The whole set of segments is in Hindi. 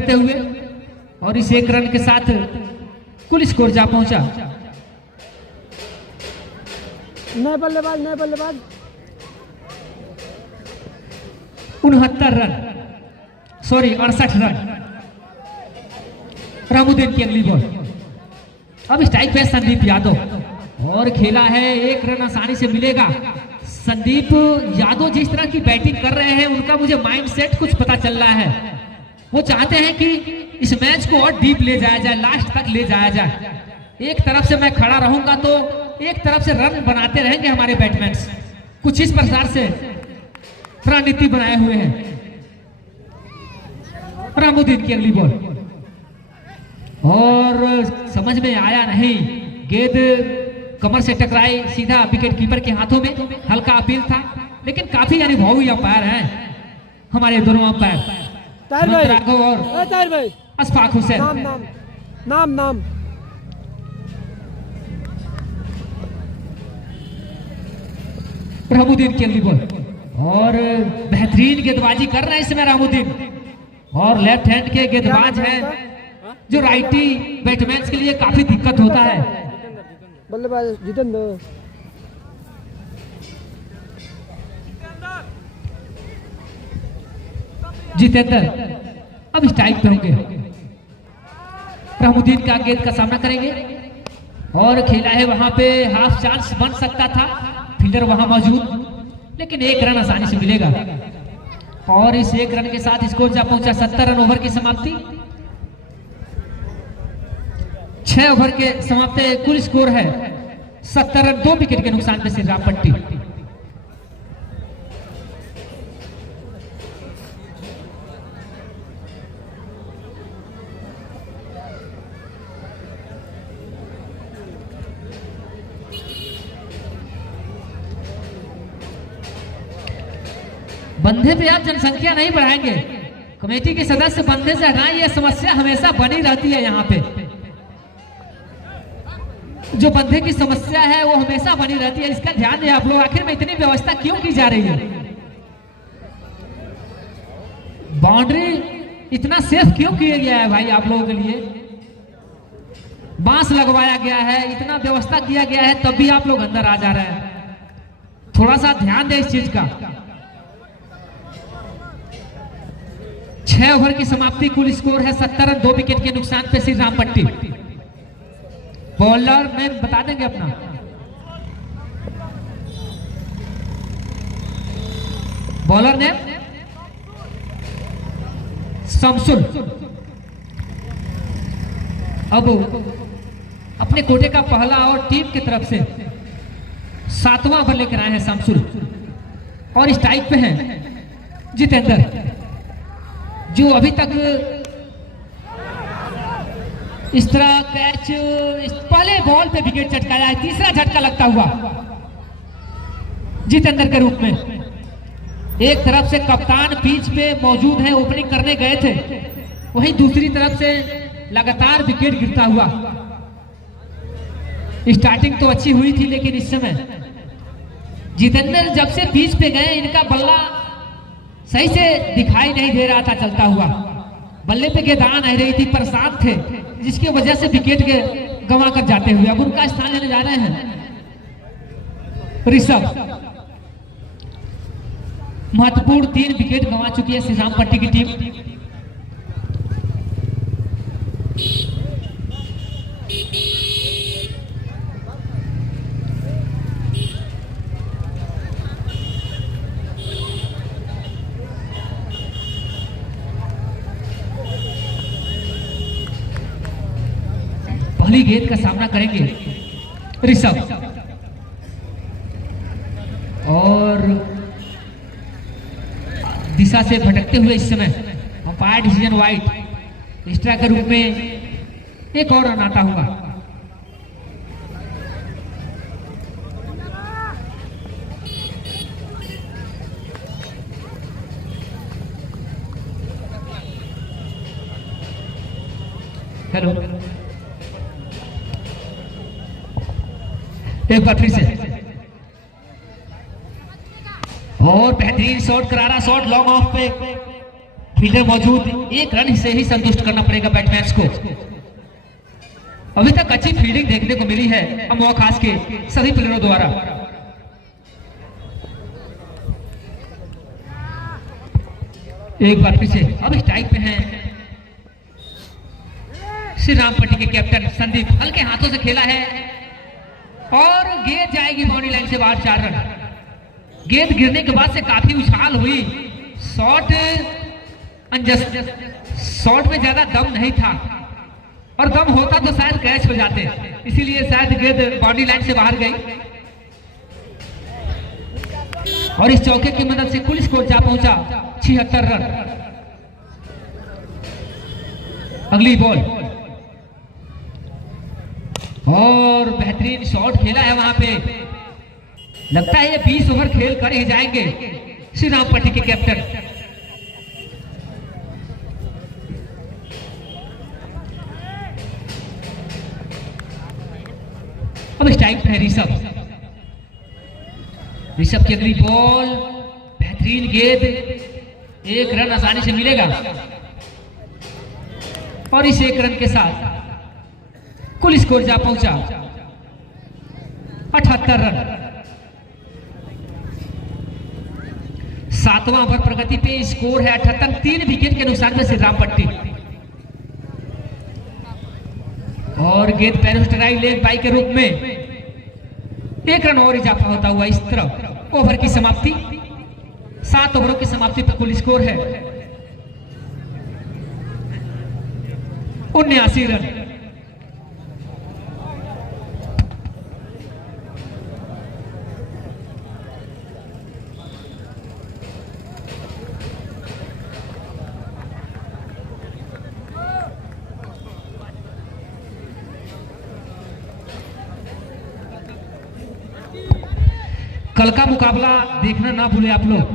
करते हुए और इस 1 रन के साथ कुल स्कोर जा पहुंचा। नए बल्लेबाज 69 रन, सॉरी 68 रन। रामुद्दीन की अगली बॉल। अब स्ट्राइक पे संदीप यादव और खेला है, 1 रन आसानी से मिलेगा। संदीप यादव जिस तरह की बैटिंग कर रहे हैं उनका मुझे माइंडसेट कुछ पता चल रहा है। वो चाहते हैं कि इस मैच को और डीप ले जाया जाए, लास्ट तक ले जाया जाए। एक तरफ से मैं खड़ा रहूंगा तो एक तरफ से रन बनाते रहेंगे हमारे बैट्समैन। कुछ इस प्रकार से रणनीति बनाए हुए हैं। रामुद्दीन की अगली बॉल और समझ में आया नहीं, गेंद कमर से टकराई, सीधा विकेट कीपर के हाथों में। हल्का अपील था लेकिन काफी अनुभवी अंपायर हैं हमारे दोनों अंपायर राघव और अशफाक हुसैन। नाम रामुद्दीन की अगली बॉल और बेहतरीन गेंदबाजी कर रहे हैं इसमें रामुद्दीन। और लेफ्ट हैंड के गेंदबाज हैं जो राइटी बैट्समैन के लिए काफी दिक्कत होता है। बल्लेबाज जितेंद्र अब स्ट्राइक पे होंगे। रामुद्दीन का गेंद का सामना करेंगे और खेला है, वहां पे हाफ चांस बन सकता था, फील्डर वहां मौजूद, लेकिन 1 रन आसानी से मिलेगा। और इस 1 रन के साथ स्कोर जा पहुंचा 70 रन ओवर की समाप्ति। 6 ओवर के समाप्ति कुल स्कोर है 70 रन, 2 विकेट के नुकसान पे श्रीराम पट्टी। बंधे पे आप जनसंख्या नहीं बढ़ाएंगे, कमेटी के सदस्य बंधे से हटाएं, यह समस्या हमेशा बनी रहती है। यहाँ पे जो बंधे की समस्या है वो हमेशा बनी रहती है, इसका ध्यान दें आप लोग। आखिर में इतनी व्यवस्था क्यों की जा रही है? बाउंड्री इतना सेफ क्यों किया गया है भाई आप लोगों के लिए? बांस लगवाया गया है, इतना व्यवस्था किया गया है, तब भी आप लोग अंदर आ जा रहे हैं। थोड़ा सा ध्यान दें इस चीज का। 6 ओवर की समाप्ति, कुल स्कोर है 70 रन, 2 विकेट के नुकसान पे श्रीराम पट्टी। बॉलर में बता देंगे अपना। बॉलर ने शमसुल। अब अपने कोटे का पहला और टीम की तरफ से 7वां ओवर लेकर आए हैं शमसुल और स्ट्राइक पे हैं जितेंद्र, जो अभी तक इस तरह कैच पहले बॉल पे विकेट चटकाया है, तीसरा झटका लगता हुआ जितेंद्र के रूप में। एक तरफ से कप्तान पिच पे मौजूद है, ओपनिंग करने गए थे, वहीं दूसरी तरफ से लगातार विकेट गिरता हुआ। स्टार्टिंग तो अच्छी हुई थी लेकिन इस समय जितेंद्र जब से पिच पे गए इनका बल्ला सही से दिखाई नहीं दे रहा था चलता हुआ। बल्ले पे गेंद आ नहीं रही थी, परेशान थे, जिसकी वजह से विकेट गंवा कर जाते हुए अब उनका स्थान लेने जा रहे हैं ऋषभ। महत्वपूर्ण 3 विकेट गंवा चुकी है श्रीराम पट्टी की टीम। पहली गेंद का सामना करेंगे ऋषभ और दिशा से भटकते हुए इस समय अंपायर डिसीजन वाइड, एक्स्ट्रा के रूप में एक और रन आता हुआ। हेलो, एक बार फिर से और बेहतरीन शॉट, करारा शॉट लॉन्ग ऑफ पे फील्डर मौजूद, एक रन से ही संतुष्ट करना पड़ेगा बैट्समैन को। अभी तक अच्छी फील्डिंग देखने को मिली है अमोआ खास के सभी प्लेयरों द्वारा। एक बार फिर से अब स्ट्राइक पे हैं श्री राम पट्टी के कैप्टन संदीप, हल्के हाथों से खेला है और गेंद जाएगी बाउंड्री लाइन से बाहर, 4 रन। गेंद गिरने के बाद से काफी उछाल हुई, शॉट अनजस्ट, शॉट में ज्यादा दम नहीं था और दम होता तो शायद कैच हो जाते, इसीलिए शायद गेंद बाउंड्री लाइन से बाहर गई। और इस चौके की मदद से कुल स्कोर जा पहुंचा 76 रन। अगली बॉल और बेहतरीन शॉट खेला है वहां पे, लगता है ये 20 ओवर खेल कर ही जाएंगे श्री राम पट्टी के कैप्टन। अब स्ट्राइक पे है ऋषभ, ऋषभ की अगली बॉल, बेहतरीन गेंद, 1 रन आसानी से मिलेगा और इस 1 रन के साथ कुल स्कोर जा पहुंचा 78 रन। 7वां ओवर प्रगति पे स्कोर है 78, 3 विकेट के नुकसान में श्री राम पट्टी। और गेंद पैरोस्टेराई लेग बाई के रूप में 1 रन और इजाफा होता हुआ इस तरह ओवर की समाप्ति, 7 ओवरों की समाप्ति पर कुल स्कोर है 79 रन। कल का मुकाबला देखना ना भूले आप लोग,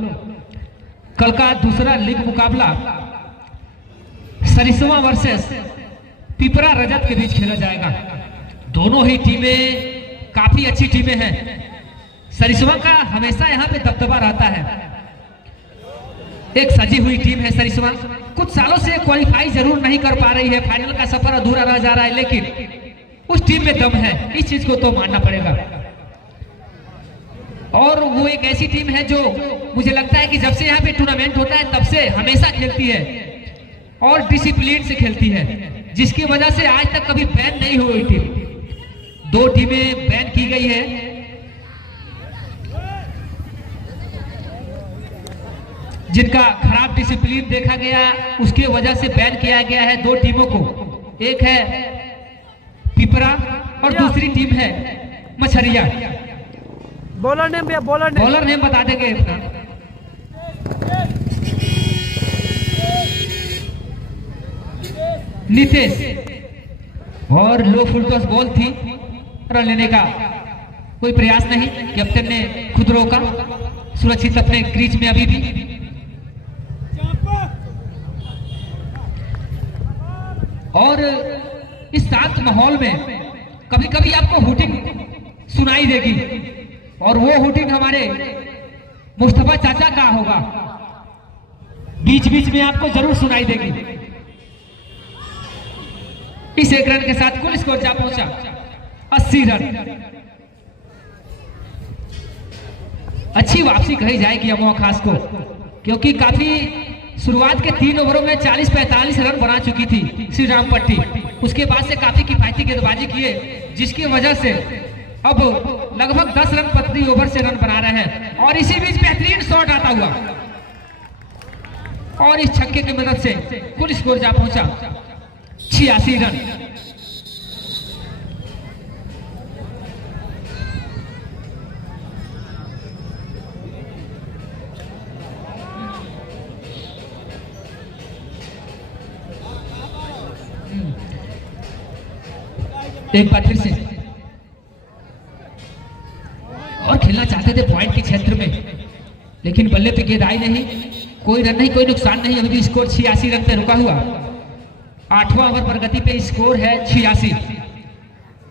कल का दूसरा लीग मुकाबला सरिसवा वर्सेस पिपरा रजत के बीच खेला जाएगा। दोनों ही टीमें काफी अच्छी टीमें हैं। सरिसवा का हमेशा यहाँ पे दबदबा रहता है, एक सजी हुई टीम है सरिसवा, कुछ सालों से क्वालिफाई जरूर नहीं कर पा रही है, फाइनल का सफर अधूरा रह जा रहा है, लेकिन उस टीम में दम है, इस चीज को तो मानना पड़ेगा। और वो एक ऐसी टीम है जो मुझे लगता है कि जब से यहाँ पे टूर्नामेंट होता है तब से हमेशा खेलती है और डिसिप्लिन से खेलती है, जिसकी वजह से आज तक कभी बैन नहीं हुई टीम। 2 टीमें बैन की गई है, जिनका खराब डिसिप्लिन देखा गया उसके वजह से बैन किया गया है 2 टीमों को। एक है पिपरा और दूसरी टीम है मछरिया। बॉलर नेम भैया, बॉलर नेम बता देंगे अपना। नितेश, और लो फुल टॉस बॉल थी, रन लेने का कोई प्रयास नहीं, कैप्टन ने खुद रोका, सुरक्षित अपने क्रीज में अभी भी। और इस शांत माहौल में कभी कभी आपको हुटिंग सुनाई देगी और वो हुटिंग हमारे मुस्तफा चाचा का होगा, बीच बीच में आपको जरूर सुनाई देगी। इस 1 रन के साथ कुल स्कोर जा पहुंचा 80 रन। अच्छी वापसी कही जाएगी अमोआ खास को, क्योंकि काफी शुरुआत के 3 ओवरों में 40-45 रन बना चुकी थी श्री राम पट्टी, उसके बाद से काफी किफायती गेंदबाजी किए, जिसकी वजह से अब लगभग 10 रन प्रति ओवर से रन बना रहे हैं। और इसी बीच बेहतरीन शॉट आता हुआ और इस छक्के की मदद से कुल स्कोर जा पहुंचा 86 रन। एक बार फिर से और खेलना चाहते थे पॉइंट के क्षेत्र में, लेकिन बल्ले पे गेंद आई नहीं, कोई रन नहीं, कोई नुकसान नहीं, अभी भी स्कोर 86 रन पे रुका हुआ। 8वां ओवर प्रगति पे स्कोर है 86।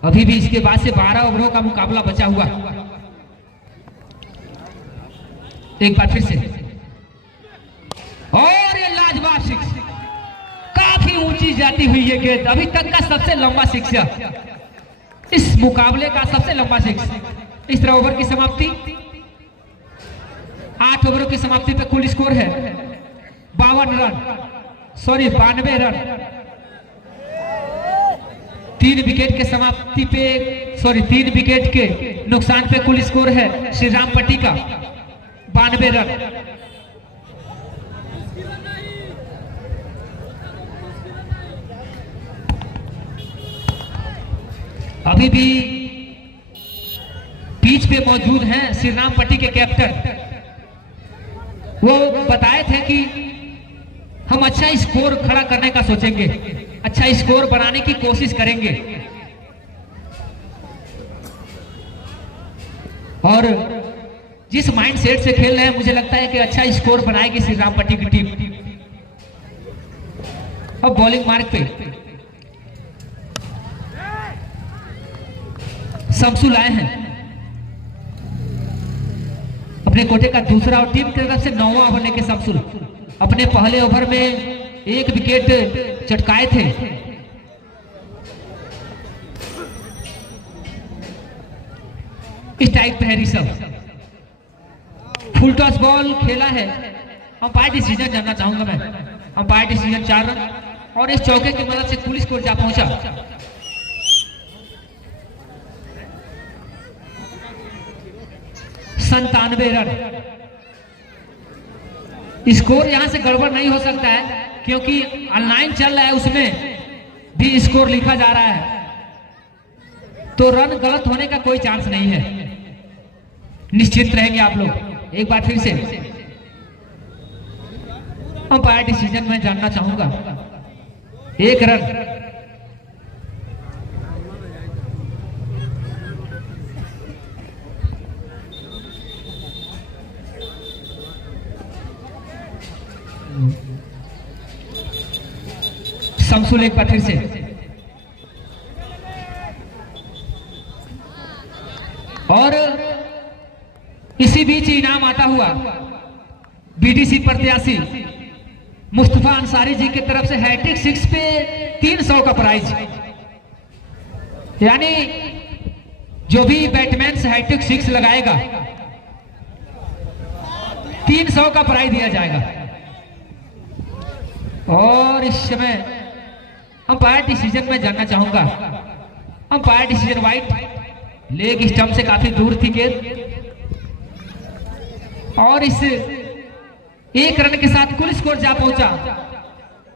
अभी भी इसके बाद से 12 ओवरों का मुकाबला बचा हुआ। एक बार फिर से और ये लाजवाब सिक्स, काफी ऊंची जाती हुई ये गेंद, अभी तक का सबसे लंबा सिक्स, इस मुकाबले का सबसे लंबा सिक्स। इस तरह ओवर की समाप्ति, 8 ओवरों की समाप्ति पे कुल स्कोर है 52 रन, सॉरी 92 रन। 3 विकेट के समाप्ति पे, सॉरी 3 विकेट के नुकसान पे कुल स्कोर है श्री राम पट्टी का 92 रन। अभी भी पिच पे मौजूद हैं श्री राम पट्टी के कैप्टन। वो बताए थे कि हम अच्छा स्कोर खड़ा करने का सोचेंगे, अच्छा स्कोर बनाने की कोशिश करेंगे, और जिस माइंड सेट से खेल रहे हैं मुझे लगता है कि अच्छा स्कोर बनाएगी श्री राम पट्टी की टीम। अब बॉलिंग मार्क पे शमसुल आए हैं अपने कोटे का दूसरा, और टीम की तरफ से 9वां ओवर लेके शमसुल अपने पहले ओवर में 1 विकेट चटकाए थे। स्ट्राइक पे है ऋषभ, फुल टॉस बॉल खेला है। अंपायर डिसीजन जानना चाहूंगा मैं। अंपायर डिसीजन 4 रन, और इस चौके की मदद से कुल स्कोर जा पहुंचा 97 रन। स्कोर यहां से गड़बड़ नहीं हो सकता है क्योंकि ऑनलाइन चल रहा है, उसमें भी स्कोर लिखा जा रहा है, तो रन गलत होने का कोई चांस नहीं है। निश्चित रहेंगे आप लोग। एक बार फिर से अंपायर डिसीजन मैं जानना चाहूंगा। 1 रन, शमसुल एक बार फिर से, और इसी बीच इनाम आता हुआ बीडीसी प्रत्याशी मुस्तफा अंसारी जी की तरफ से हैट्रिक 6 पे 300 का प्राइज, यानी जो भी बैटमैन हैट्रिक 6 लगाएगा 300 का प्राइज दिया जाएगा। और इस समय अंपायर डिसीजन में जानना चाहूंगा। Umpire decision white, leg stump से काफी दूर थी गेंद, और इस 1 रन के साथ कुल स्कोर जा पहुंचा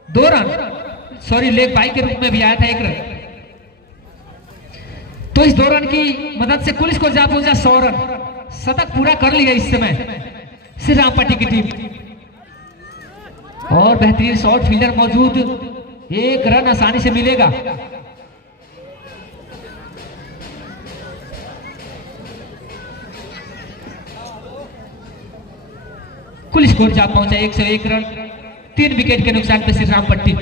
2 रन, सॉरी लेग बाई के रूप में भी आया था 1 रन, तो इस 2 रन की मदद से कुल स्कोर जा पहुंचा 100 रन। शतक पूरा कर लिया इस समय श्री राम पट्टी की टीम, और बेहतरीन शॉर्ट फील्डर मौजूद, 1 रन आसानी से मिलेगा। कुल स्कोर जा पहुंचा 101 रन, 3 विकेट के नुकसान पे श्री राम पट्टी।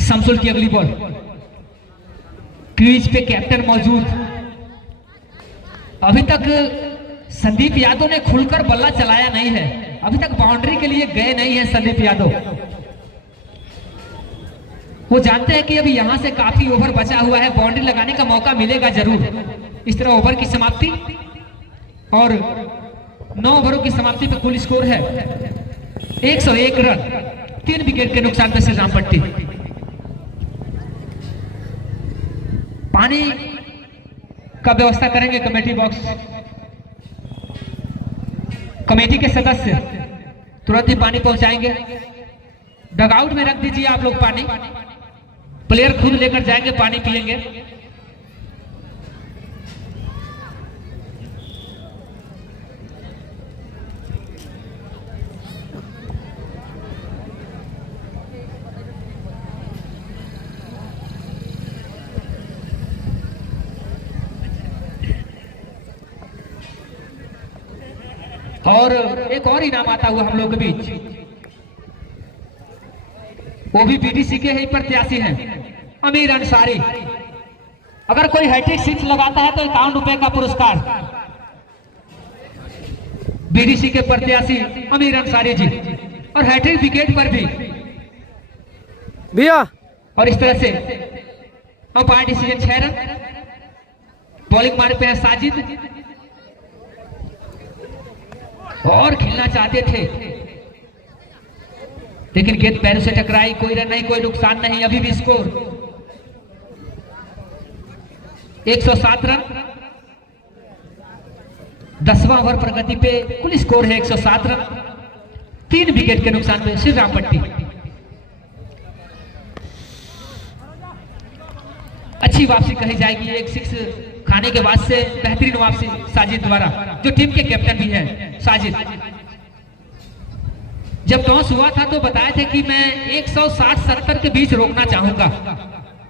शमसुल की अगली बॉल, क्रीज पे कैप्टन मौजूद। अभी तक संदीप यादव ने खुलकर बल्ला चलाया नहीं है, अभी तक बाउंड्री के लिए गए नहीं है संदीप यादव। वो जानते हैं कि अभी यहां से काफी ओवर बचा हुआ है, बाउंड्री लगाने का मौका मिलेगा जरूर। इस तरह ओवर की समाप्ति, और 9 ओवरों की समाप्ति पे कुल स्कोर है 101 रन, 3 विकेट के नुकसान पे श्री राम पट्टी। पानी का व्यवस्था करेंगे कमेटी बॉक्स, कमेटी के सदस्य तुरंत ही पानी पहुंचाएंगे। डगआउट में रख दीजिए आप लोग पानी, प्लेयर खुद लेकर जाएंगे, पानी पिएंगे। और एक और इनाम आता हुआ हम लोग के बीच, वो भी बीडीसी के ही प्रत्याशी हैं, अमीर अंसारी। अगर कोई हैट्रिक सिक्स लगाता है तो 51 रुपए का पुरस्कार बीडीसी के प्रत्याशी अमीर अंसारी जी, और हैट्रिक विकेट पर भी भैया। और इस तरह से अंपायर डिसीजन 6 रन। बॉलिंग मारे पे है साजिद, और खेलना चाहते थे लेकिन गेंद पैरों से टकराई। कोई रन नहीं, कोई नुकसान नहीं। अभी भी स्कोर 107 रन। 10वां ओवर प्रगति पे, कुल स्कोर है 107 रन, 3 विकेट के नुकसान पे श्री राम पट्टी। अच्छी वापसी कही जाएगी, एक 6 खाने के बाद से बेहतरीन वापसी साजिद द्वारा, जो टीम के कैप्टन भी है साजिद। जब टॉस हुआ था तो बताए थे कि मैं 160-70 के बीच रोकना चाहूंगा,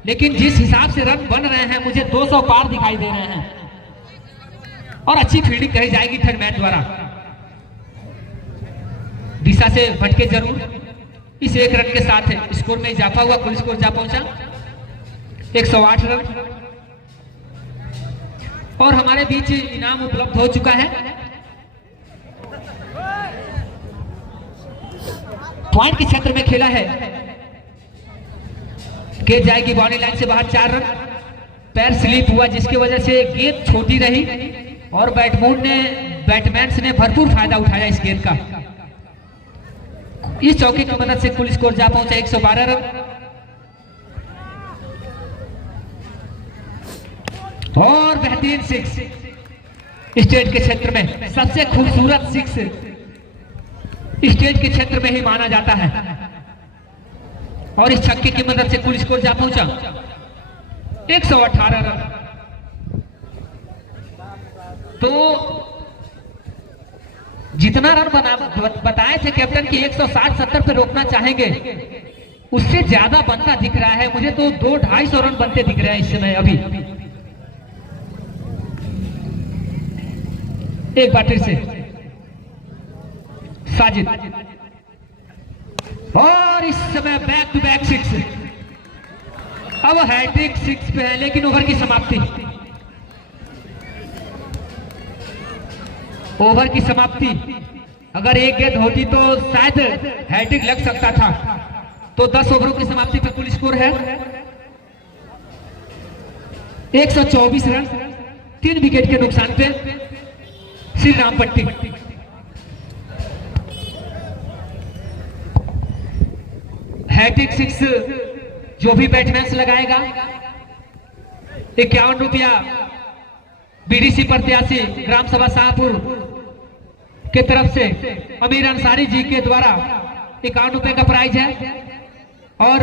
लेकिन जिस हिसाब से रन बन रहे हैं मुझे 200 पार दिखाई दे रहे हैं, और अच्छी फील्डिंग कही जाएगी थर्ड मैन द्वारा। दिशा से भटके जरूर, इस 1 रन के साथ स्कोर में इजाफा हुआ, कुल स्कोर जा पहुंचा 108 रन। और हमारे बीच इनाम उपलब्ध हो चुका है। पॉइंट के क्षेत्र में खेला है, गेंद जाएगी बाउंड्री लाइन से बाहर, 4 रन। पैर स्लिप हुआ जिसकी वजह से गेंद छोटी रही, और बैट्समैन ने भरपूर फायदा उठाया इस गेंद का। इस चौके की मदद से कुल स्कोर जा पहुंचा 112 रन। और बेहतरीन 6 स्टेट के क्षेत्र में, सबसे खूबसूरत 6 स्टेट के क्षेत्र में ही माना जाता है, और इस छक्के की मदद से कुल स्कोर जा पहुंचा 118 रन। तो जितना रन बताए थे कैप्टन की 160-70 पे रोकना चाहेंगे, उससे ज्यादा बनता दिख रहा है मुझे। तो 200-250 रन बनते दिख रहे हैं इस समय। अभी एक बार फिर से साजिद, और इस समय बैक टू बैक 6। अब हैट्रिक 6 पे है, लेकिन ओवर की समाप्ति, ओवर की समाप्ति। अगर एक गेंद होती तो शायद हैट्रिक लग सकता था। तो 10 ओवरों की समाप्ति पे कुल स्कोर है 124 रन, 3 विकेट के नुकसान पे श्री राम पट्टी। हैट्रिक 6 जो भी बैट्समैन लगाएगा 51 रुपया बीडीसी प्रत्याशी ग्राम सभा शाहपुर के तरफ से अमीर अंसारी जी के द्वारा 51 रुपए का प्राइज है, और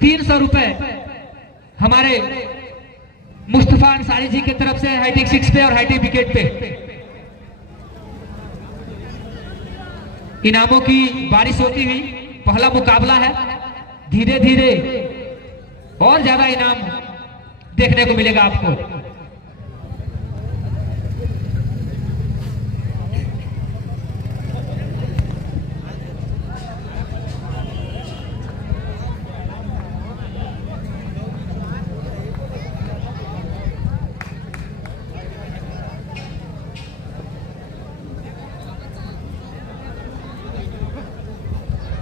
300 रुपए हमारे मुस्तफा अंसारी जी की तरफ से हैट्रिक 6 पे और हैट्रिक विकेट पे। इनामों की बारिश होती हुई पहला मुकाबला है, धीरे धीरे और ज्यादा इनाम देखने को मिलेगा आपको।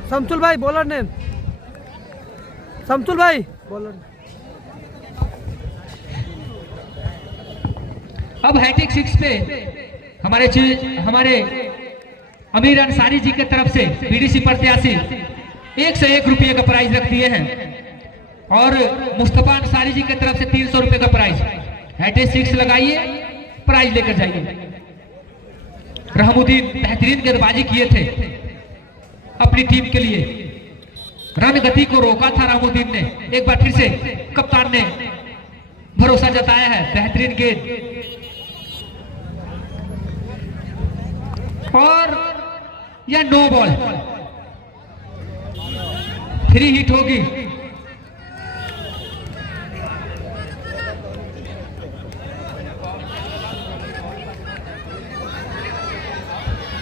समतुल भाई बॉलर नेम, समतुल भाई बॉलर। अब हैट्रिक 6 पे हमारे अमीर अंसारी जी की तरफ से बीडीसी प्रत्याशी 101 रुपये का प्राइज रख दिए हैं, और मुस्तफा अंसारी जी की तरफ से 300 रुपये का प्राइज। हैट्रिक 6 लगाइए, प्राइज लेकर जाइए। रहमुद्दीन बेहतरीन गेंदबाजी किए थे अपनी टीम के लिए, रन गति को रोका था रहमुद्दीन ने। एक बार फिर से कप्तान ने भरोसा जताया है, बेहतरीन गेंद, और यह नो बॉल, 3 हिट होगी।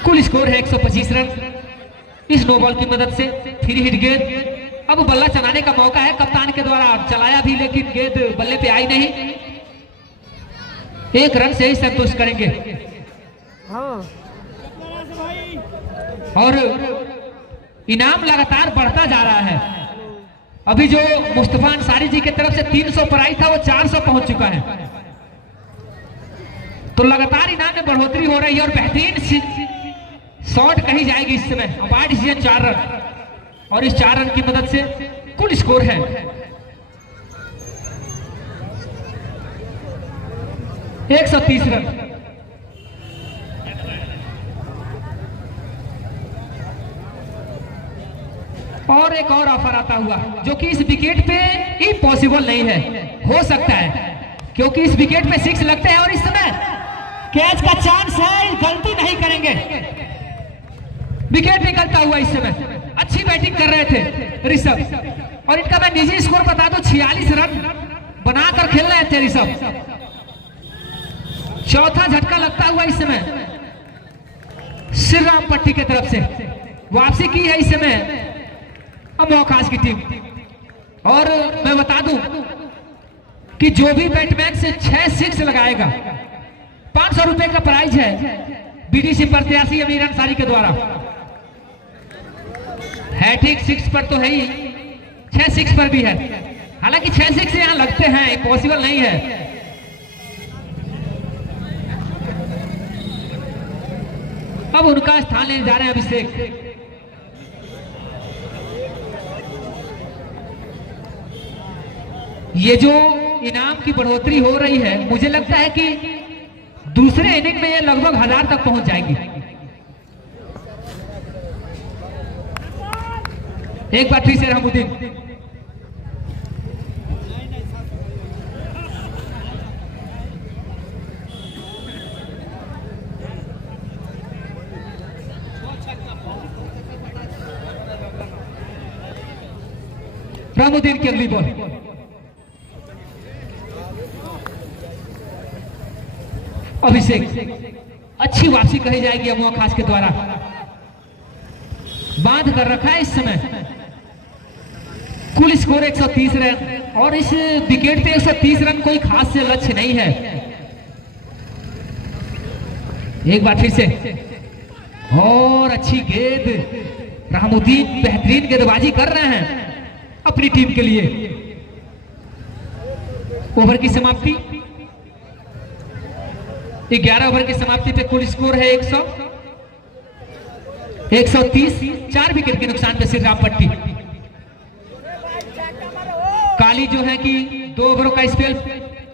कुल स्कोर है 125 रन। इस नो बॉल की मदद से 3 हिट गेंद। अब बल्ला चलाने का मौका है, कप्तान के द्वारा चलाया भी लेकिन गेंद बल्ले पे आई नहीं। 1 रन से ही संतुष्ट करेंगे। हाँ और इनाम लगातार बढ़ता जा रहा है। अभी जो मुस्तफा अंसारी जी की तरफ से 300 पर आई था वो 400 पहुंच चुका है। तो लगातार इनाम में बढ़ोतरी हो रही है और बेहतरीन शॉट कही जाएगी इस समय। अपार डिसीजन 4 रन और इस 4 रन की मदद से कुल स्कोर है 130 रन। और एक और ऑफर आता हुआ जो कि इस विकेट पे इम्पॉसिबल नहीं है, हो सकता है क्योंकि इस विकेट पे 6 लगते हैं और इस समय कैच का चांस है, गलती नहीं करेंगे। विकेट निकलता हुआ इस समय अच्छी बैटिंग कर रहे थे ऋषभ और इनका मैं निजी स्कोर बता दूं 46 रन बनाकर खेल रहे थे ऋषभ। चौथा झटका लगता हुआ इस समय श्री राम पट्टी की तरफ से वापसी की है इस समय अमोखास की टीम। और मैं बता दूं कि जो भी बैट्समैन से 6 6 लगाएगा 500 रुपए का प्राइज है बीडीसी प्रत्याशी अमीर अंसारी के द्वारा। हैट्रिक 6 पर तो है ही, 6 6 पर भी है। हालांकि 6 6 यहां लगते हैं, पॉसिबल नहीं है। अब उनका स्थान लेने जा रहे हैं अभिषेक। ये जो इनाम की बढ़ोतरी हो रही है मुझे लगता है कि दूसरे इनिंग में ये लगभग 1000 तक पहुंच जाएगी। एक बार फिर से रहमुद्दीन रहमुद्दीन की अगली बॉल। अभिषेक अच्छी वापसी कही जाएगी अमोआ खास के द्वारा। बांध कर रखा है इस समय। कुल स्कोर 130 रन और इस विकेट पे 130 रन कोई खास से लक्ष्य नहीं है। एक बार फिर से और अच्छी गेंद, रहमुद्दीन बेहतरीन गेंदबाजी कर रहे हैं अपनी टीम के लिए। ओवर की समाप्ति 11 ओवर की समाप्ति पे कुल स्कोर है 130। 4 विकेट के नुकसान पे श्री राम पट्टी। काली जो है कि 2 ओवरों का स्पेल,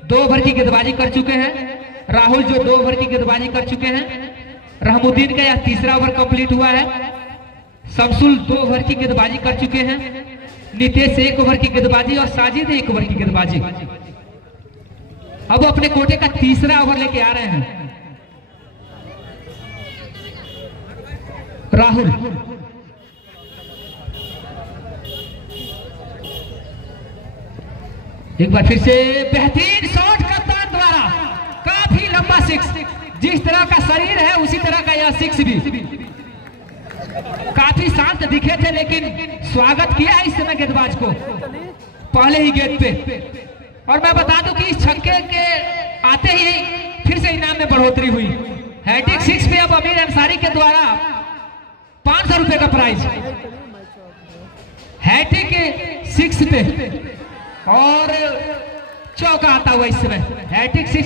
2 ओवर की गेंदबाजी कर चुके हैं। राहुल जो 2 ओवर की गेंदबाजी कर चुके हैं। रहमुद्दीन का यह तीसरा ओवर कंप्लीट हुआ है। शमसुल 2 ओवर की गेंदबाजी कर चुके हैं। नितेश 1 ओवर की गेंदबाजी और साजिद 1 ओवर की गेंदबाजी। अब अपने कोटे का तीसरा ओवर लेके आ रहे हैं राहुल। एक बार फिर से बेहतरीन शॉट कप्तान द्वारा, काफी लंबा 6। जिस तरह का शरीर है उसी तरह का यह 6 भी। काफी शांत दिखे थे लेकिन स्वागत किया है इस समय गेंदबाज को पहले ही गेंद पे। और मैं बता दूं कि इस छक्के के आते ही फिर से इनाम में बढ़ोतरी हुई। हैट्रिक 6 पे अब अमीर अंसारी के द्वारा 500 रुपए का प्राइज। हैट्रिक 6 पे और चौका आता हुआ इस समय। हैट्रिक 6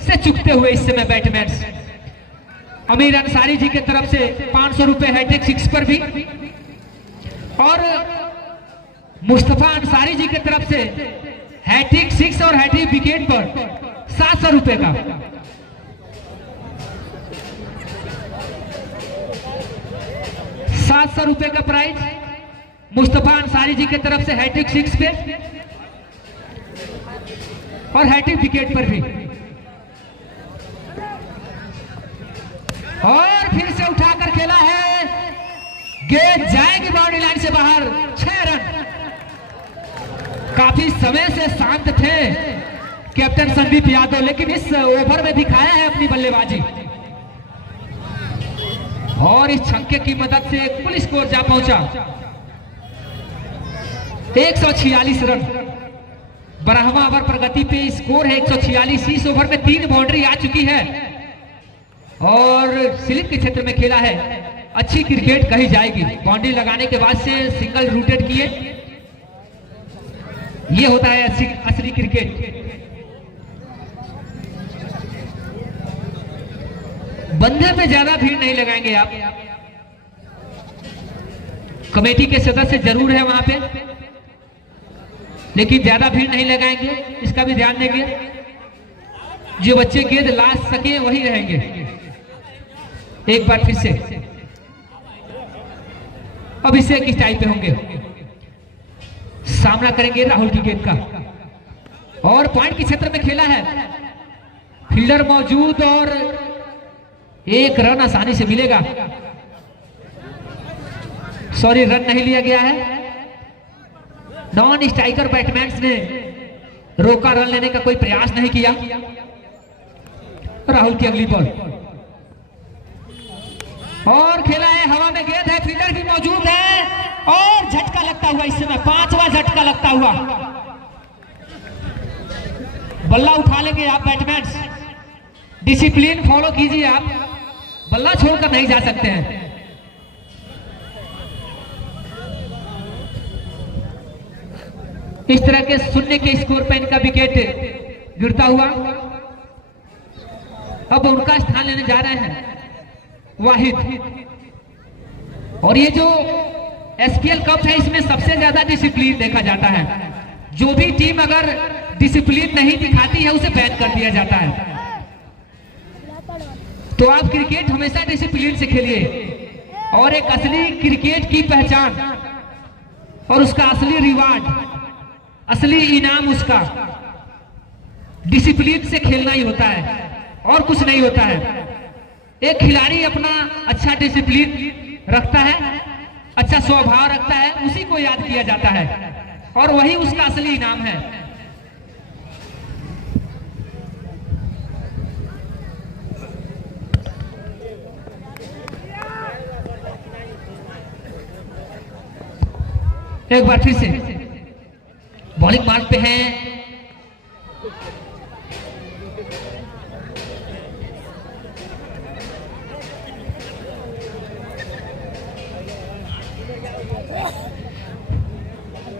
से चुकते हुए इस समय बैट्समैन अमीर अंसारी जी की तरफ से 500 रुपए हैट्रिक 6 पर भी और मुस्तफा अंसारी जी की तरफ से हैट्रिक 6 और हैट्रिक विकेट पर 700 रुपए का। ₹700 का प्राइज मुस्तफा अंसारी जी की तरफ से हैट्रिक 6 पे और हैट्रिक विकेट पर भी। और फिर से उठाकर खेला है, गेंद जाएगी बाउंड्री लाइन से बाहर। 6 रन। काफी समय से शांत थे कैप्टन संदीप यादव, लेकिन इस ओवर में दिखाया है अपनी बल्लेबाजी और इस छक्के की मदद से कुल स्कोर जा पहुंचा 146 रन 12वां ओवर प्रगति पे स्कोर है 146। इस ओवर में 3 बाउंड्री आ चुकी है और स्लिप के क्षेत्र में खेला है। अच्छी क्रिकेट कही जाएगी। बाउंड्री लगाने के बाद से सिंगल रूटेड किए, ये होता है असली क्रिकेट। बंदे में ज्यादा भीड़ नहीं लगाएंगे आप, कमेटी के सदस्य जरूर है वहां पे, लेकिन ज्यादा भीड़ नहीं लगाएंगे, इसका भी ध्यान देंगे। जो बच्चे गेंद ला सके वही रहेंगे। एक बार फिर से अभिषेक इस टाइप पे होंगे, सामना करेंगे राहुल की गेंद का और पॉइंट के क्षेत्र में खेला है। फील्डर मौजूद और 1 रन आसानी से मिलेगा। सॉरी, रन नहीं लिया गया है। नॉन स्ट्राइकर बैट्समैन ने रोका, रन लेने का कोई प्रयास नहीं किया। राहुल की अगली बॉल और खेला है, हवा में गेंद है, फील्डर भी मौजूद है और झटका लगता हुआ इस समय 5वां झटका लगता हुआ। बल्ला उठा लेंगे आप बैट्समैन, डिसिप्लिन फॉलो कीजिए आप, बल्ला छोड़कर नहीं जा सकते हैं। इस तरह के शून्य के स्कोर पर इनका विकेट गिरता हुआ अब उनका स्थान लेने जा रहे हैं वाहिद। और ये जो एसपीएल कप है इसमें सबसे ज्यादा डिसिप्लिन देखा जाता है। जो भी टीम अगर डिसिप्लिन नहीं दिखाती है उसे बैन कर दिया जाता है। तो आप क्रिकेट हमेशा डिसिप्लिन से खेलिए और एक असली क्रिकेट की पहचान और उसका असली रिवार्ड, असली इनाम उसका डिसिप्लिन से खेलना ही होता है और कुछ नहीं होता है। एक खिलाड़ी अपना अच्छा डिसिप्लिन रखता है, अच्छा स्वभाव रखता है, उसी को याद किया जाता है और वही उसका असली इनाम है। एक बार फिर से बॉलिंग मार्क पे हैं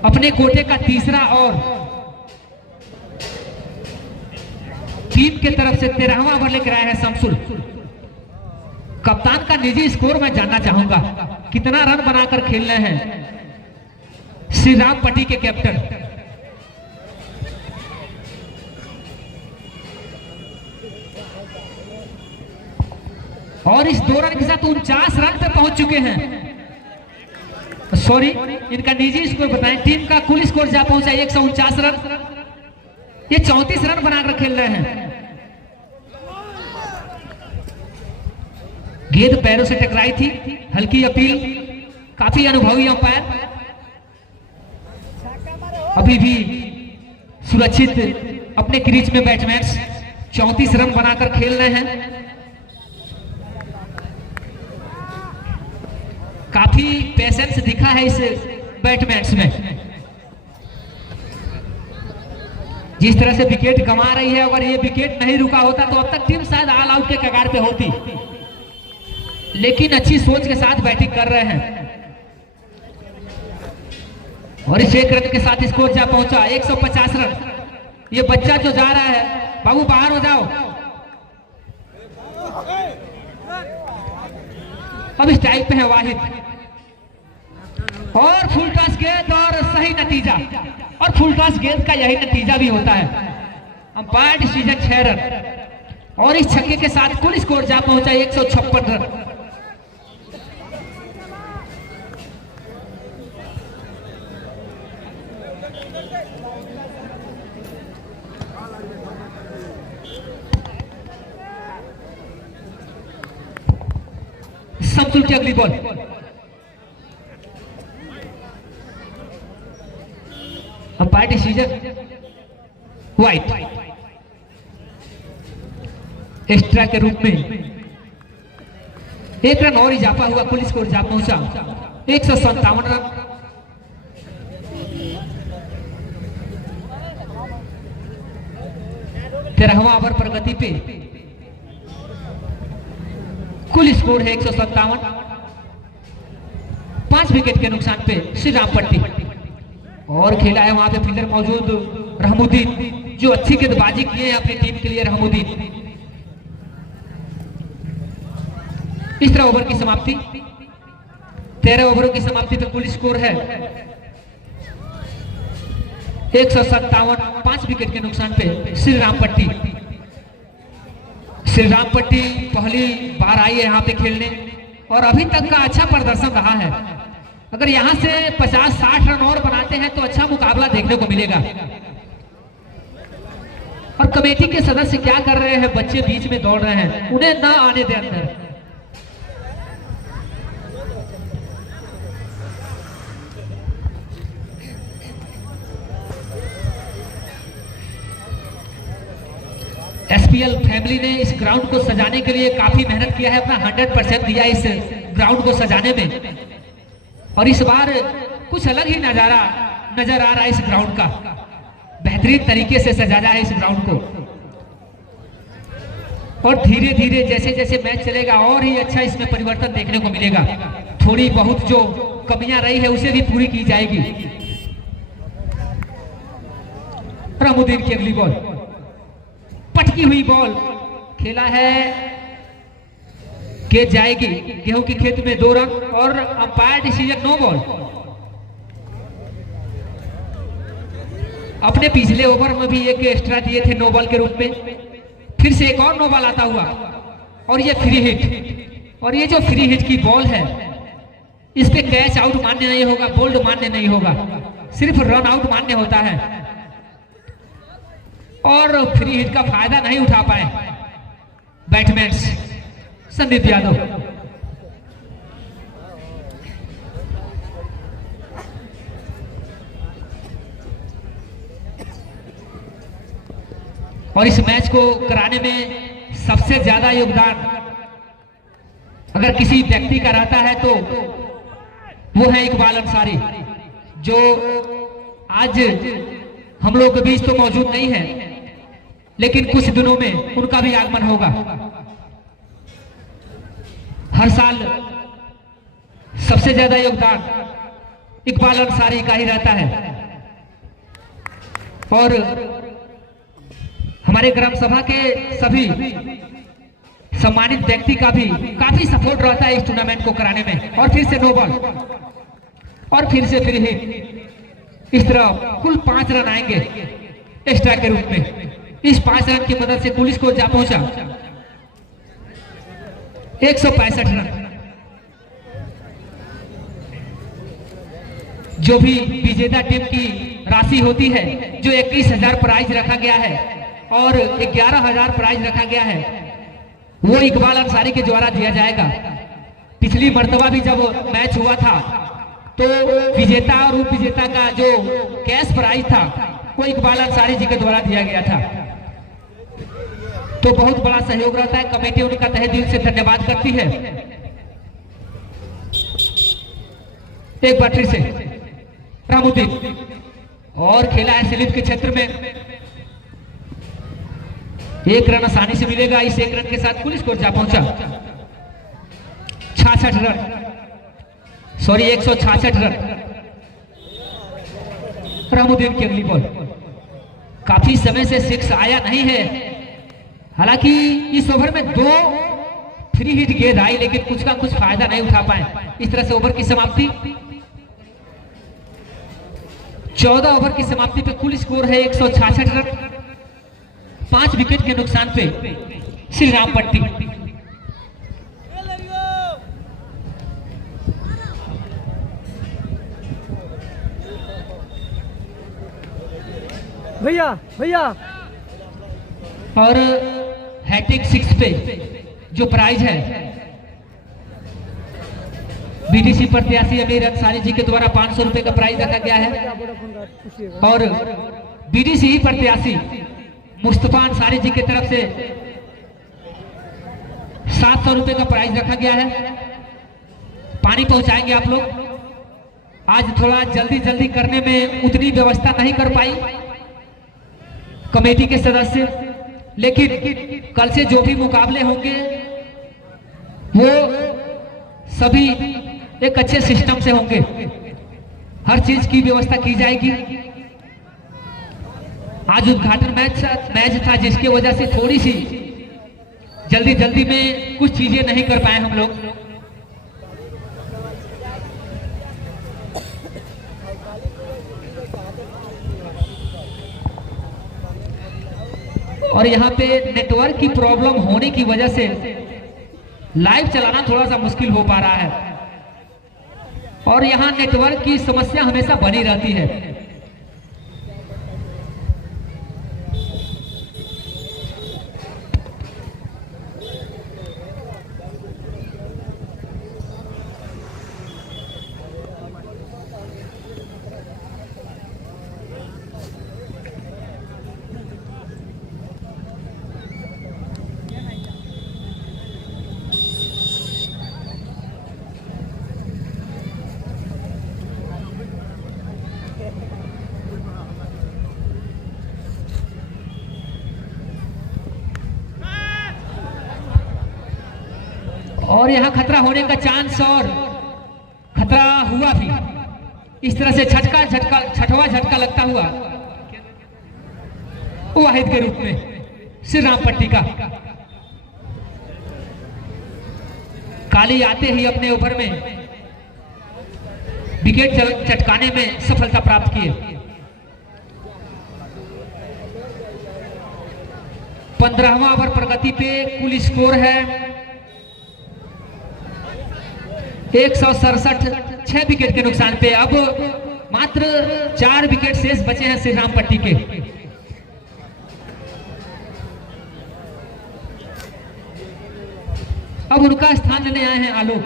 अपने कोटे का तीसरा और टीम के तरफ से 13वां ओवर लेकर आए हैं शमसुल। कप्तान का निजी स्कोर मैं जानना चाहूंगा, कितना रन बनाकर खेल रहे हैं श्री राम पट्टी के कैप्टन। और इस 2 रन के साथ 49 रन पे पहुंच चुके हैं। सॉरी, इनका निजी स्कोर बताएं। टीम का कुल स्कोर जा पहुंचा 149 रन। ये 34 रन बनाकर खेल रहे हैं। गेंद पैरों से टकराई थी, हल्की अपील, काफी अनुभवी अंपायर, अभी भी सुरक्षित अपने क्रीज में बैट्समैन 34 रन बनाकर खेल रहे हैं। काफी पेशेंस दिखा है इस बैट्समैन में। जिस तरह से विकेट गंवा रही है, अगर ये विकेट नहीं रुका होता तो अब तक टीम शायद ऑल आउट के कगार पे होती, लेकिन अच्छी सोच के साथ बैटिंग कर रहे हैं और इस 1 रन के साथ स्कोर जा पहुंचा 150 रन। ये बच्चा जो जा रहा है, बाबू बाहर हो जाओ। अब इस टाइप पे है वाहिद और फुल टॉस गेंद और सही नतीजा, और फुल टॉस गेंद का यही नतीजा भी होता है। अंपायर डिसीजन 6 रन और इस छक्के के साथ कुल स्कोर जा पहुंचा 156 रन। शमसुल की अगली ball umpire decision white. Extra के रूप में 1 रन और इजाफा हुआ, कुल स्कोर जा पहुंचा 157 रन। 13वां ओवर प्रगति पे। कुल स्कोर है 157। 5 विकेट के नुकसान पे श्री राम पट्टी। और खेला है वहां पे फील्डर मौजूद रहमुद्दीन, जो अच्छी गेंदबाजी किए हैं अपनी टीम के लिए रहमुद्दीन। इस तरह ओवर की समाप्ति। 13 ओवरों की समाप्ति पे कुल स्कोर है 157। 5 विकेट के नुकसान पे श्री राम पट्टी। श्री राम पट्टी पहली बार आई है यहाँ पे खेलने और अभी तक का अच्छा प्रदर्शन रहा है। अगर यहाँ से 50-60 रन और बनाते हैं तो अच्छा मुकाबला देखने को मिलेगा। और कमेटी के सदस्य क्या कर रहे हैं, बच्चे बीच में दौड़ रहे हैं, उन्हें ना आने दे अंदर। एसपीएल फैमिली ने इस ग्राउंड को सजाने के लिए काफी मेहनत किया है, अपना 100% दिया इस ग्राउंड को सजाने में। और इस बार कुछ अलग ही नजारा नजर आ रहा है इस ग्राउंड का। बेहतरीन तरीके से सजाया है इस ग्राउंड को। और धीरे धीरे जैसे जैसे मैच चलेगा और ही अच्छा इसमें परिवर्तन देखने को मिलेगा। थोड़ी बहुत जो कमियां रही है उसे भी पूरी की जाएगी। रहमुद्दीन की अगली बॉल, पटकी हुई बॉल, खेला है के जाएगी। गेहूं की खेत में 2 रन और अंपायर डिसीजन नो बॉल। अपने पिछले ओवर में भी एक एक्स्ट्रा दिए थे नो बॉल के रूप में, फिर से एक और नो बॉल आता हुआ और ये फ्री हिट। और ये जो फ्री हिट की बॉल है इस पे कैच आउट मान्य नहीं होगा, बोल्ड मान्य नहीं होगा, सिर्फ रन आउट मान्य होता है। और फ्री हिट का फायदा नहीं उठा पाए बैट्समैन संदीप यादव। और इस मैच को कराने में सबसे ज्यादा योगदान अगर किसी व्यक्ति का रहता है तो वो है इकबाल अंसारी, जो आज हम लोग के बीच तो मौजूद नहीं है, लेकिन कुछ दिनों में उनका भी आगमन होगा। हर साल सबसे ज्यादा योगदान इकबाल अंसारी का ही रहता है। और हमारे ग्राम सभा के सभी सम्मानित व्यक्ति का भी काफी सपोर्ट रहता है इस टूर्नामेंट को कराने में। और फिर से नो बॉल और फिर से फ्री हिट। इस तरह कुल 5 रन आएंगे एक्स्ट्रा के रूप में। इस 5 रन की मदद से कुल स्कोर जा पहुंचा 165 रन। जो भी विजेता टीम की राशि होती है, जो 21,000 प्राइज रखा गया है और 11,000 प्राइज रखा गया है, वो इकबाल अंसारी के द्वारा दिया जाएगा। पिछली मर्तबा भी जब मैच हुआ था तो विजेता और उप विजेता का जो कैश प्राइज था वो इकबाल अंसारी जी के द्वारा दिया गया था। तो बहुत बड़ा सहयोग रहता है, कमेटी उनका तहे दिल से धन्यवाद करती है। एक बार फिर से रहमुद्दीन और खेला है स्लिप के क्षेत्र में। 1 रन आसानी से मिलेगा। इस 1 रन के साथ कुल स्कोर जा पहुंचा 66 रन, सॉरी 166 रन। रहमुद्दीन की अगली बॉल, काफी समय से 6 आया नहीं है। हालांकि इस ओवर में 2 फ्री हिट गेंद आई, लेकिन कुछ का कुछ फायदा नहीं उठा पाए। इस तरह से ओवर की समाप्ति। 14 ओवर की समाप्ति पे कुल स्कोर है 166 रन। 5 विकेट के नुकसान पे श्री राम पट्टी। भैया भैया और हैट्रिक 6 पे जो प्राइज है बीडीसी प्रत्याशी अमीर अंसारी जी के द्वारा 500 रुपए का प्राइज रखा गया है। और बीडीसी ही प्रत्याशी मुस्तफा अंसारी जी की तरफ से 700 रुपए का प्राइज रखा गया है। पानी पहुंचाएंगे आप लोग। आज थोड़ा जल्दी जल्दी करने में उतनी व्यवस्था नहीं कर पाई कमेटी के सदस्य, लेकिन कल से जो भी मुकाबले होंगे वो सभी एक अच्छे सिस्टम से होंगे, हर चीज की व्यवस्था की जाएगी। आज उद्घाटन मैच था जिसकी वजह से थोड़ी सी जल्दी में कुछ चीजें नहीं कर पाए हम लोग। और यहाँ पे नेटवर्क की प्रॉब्लम होने की वजह से लाइव चलाना थोड़ा सा मुश्किल हो पा रहा है और यहाँ नेटवर्क की समस्या हमेशा बनी रहती है। और यहाँ खतरा होने का चांस और खतरा हुआ भी। इस तरह से छठवां झटका लगता हुआ वाहिद के रूप में श्री राम पट्टी का काली आते ही अपने ओवर में विकेट चटकाने में सफलता प्राप्त किए। 15वां ओवर प्रगति पे कुल स्कोर है 167, 6 विकेट के नुकसान पे। अब मात्र 4 विकेट शेष बचे हैं श्री राम पट्टी के। अब उनका स्थान लेने आए हैं आलोक।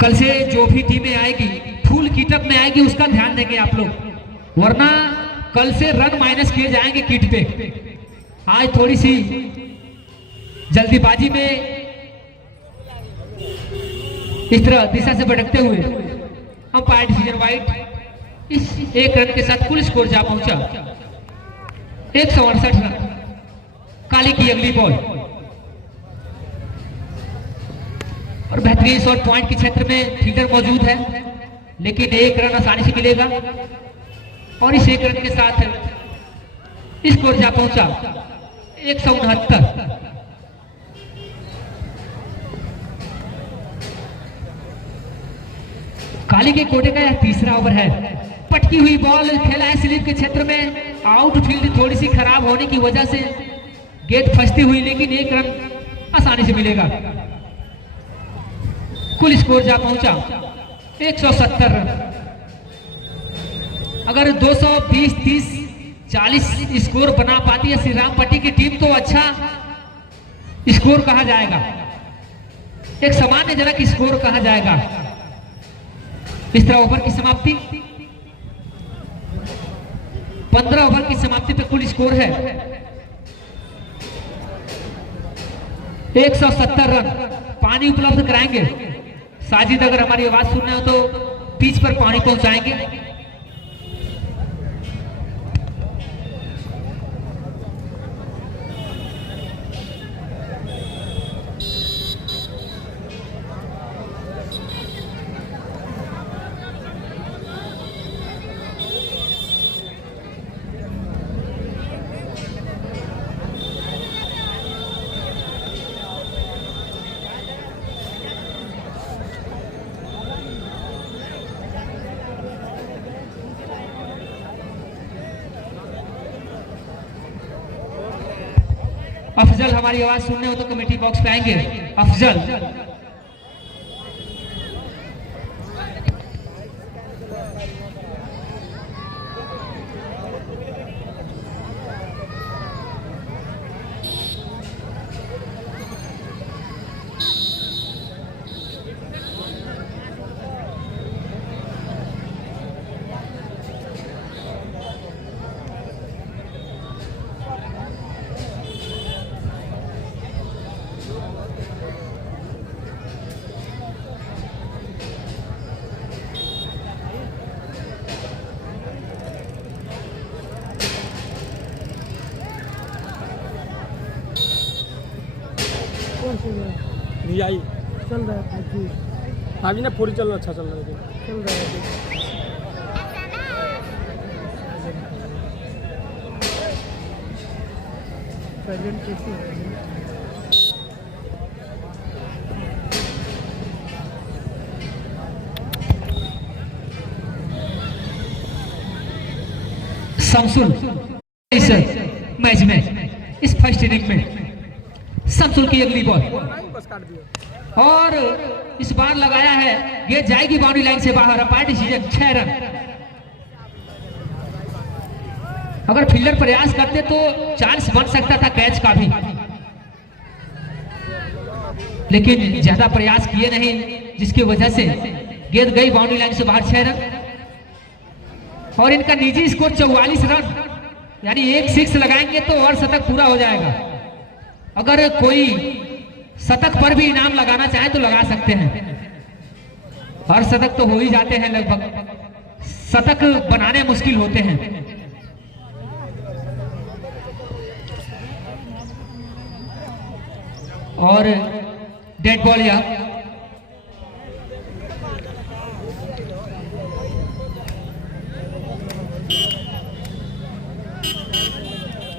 कल से जो भी टीमें आएगी फुल कीटअप में आएगी उसका ध्यान देंगे आप लोग, वरना कल से रन माइनस किए जाएंगे किट पे। आज थोड़ी सी जल्दीबाजी में इस तरह दिशा से भटकते हुए अंपायर डिसीजन वाइड इस 1 रन के साथ कुल स्कोर जा पहुंचा 168 रन। काली की अगली बॉल और बेहतरीन शॉट पॉइंट के क्षेत्र में फील्डर मौजूद है, लेकिन 1 रन आसानी से मिलेगा और इस 1 रन के साथ स्कोर जा पहुंचा 169। काली के कोटे का यह तीसरा ओवर है। पटकी हुई बॉल खेला है स्लिप के क्षेत्र में, आउटफील्ड थोड़ी सी खराब होने की वजह से गेंद फंसती हुई, लेकिन 1 रन आसानी से मिलेगा। कुल स्कोर जा पहुंचा 170 रन। अगर 220, 30, 40 स्कोर बना पाती है श्री राम पट्टी की टीम तो अच्छा स्कोर कहा जाएगा, एक सामान्यजनक स्कोर कहा जाएगा। इस तरह ओवर की समाप्ति 15 ओवर की समाप्ति पे कुल स्कोर है 170 रन। पानी उपलब्ध कराएंगे साजिद, अगर हमारी आवाज सुनना हो तो पिच पर पानी पहुंचाएंगे। अफजल, हमारी आवाज सुनने हो तो कमेटी बॉक्स पे आएंगे। अफजल, वीआई चल रहा है जी, अभी ना 4 चल रहा, अच्छा चल रहा है। चल रहा है जी। प्रेजेंट कैसी है? शमसुल इस मैच में, इस फर्स्ट इनिंग में शमसुल की अगली बॉल बस काट दिया। और इस बार लगाया है, ये जाएगी बाउंड्री लाइन से बाहर। Umpire decision 6 run. अगर फील्डर प्रयास करते तो चांस बन सकता था कैच का भी, लेकिन ज्यादा प्रयास किए नहीं, जिसकी वजह से गेंद गई बाउंड्री लाइन से बाहर। 6 रन और इनका निजी स्कोर 44 रन, यानी एक 6 लगाएंगे तो और शतक पूरा हो जाएगा। अगर कोई शतक पर भी इनाम लगाना चाहे तो लगा सकते हैं। हर शतक तो हो ही जाते हैं लगभग, शतक बनाने मुश्किल होते हैं। और डेड बॉल या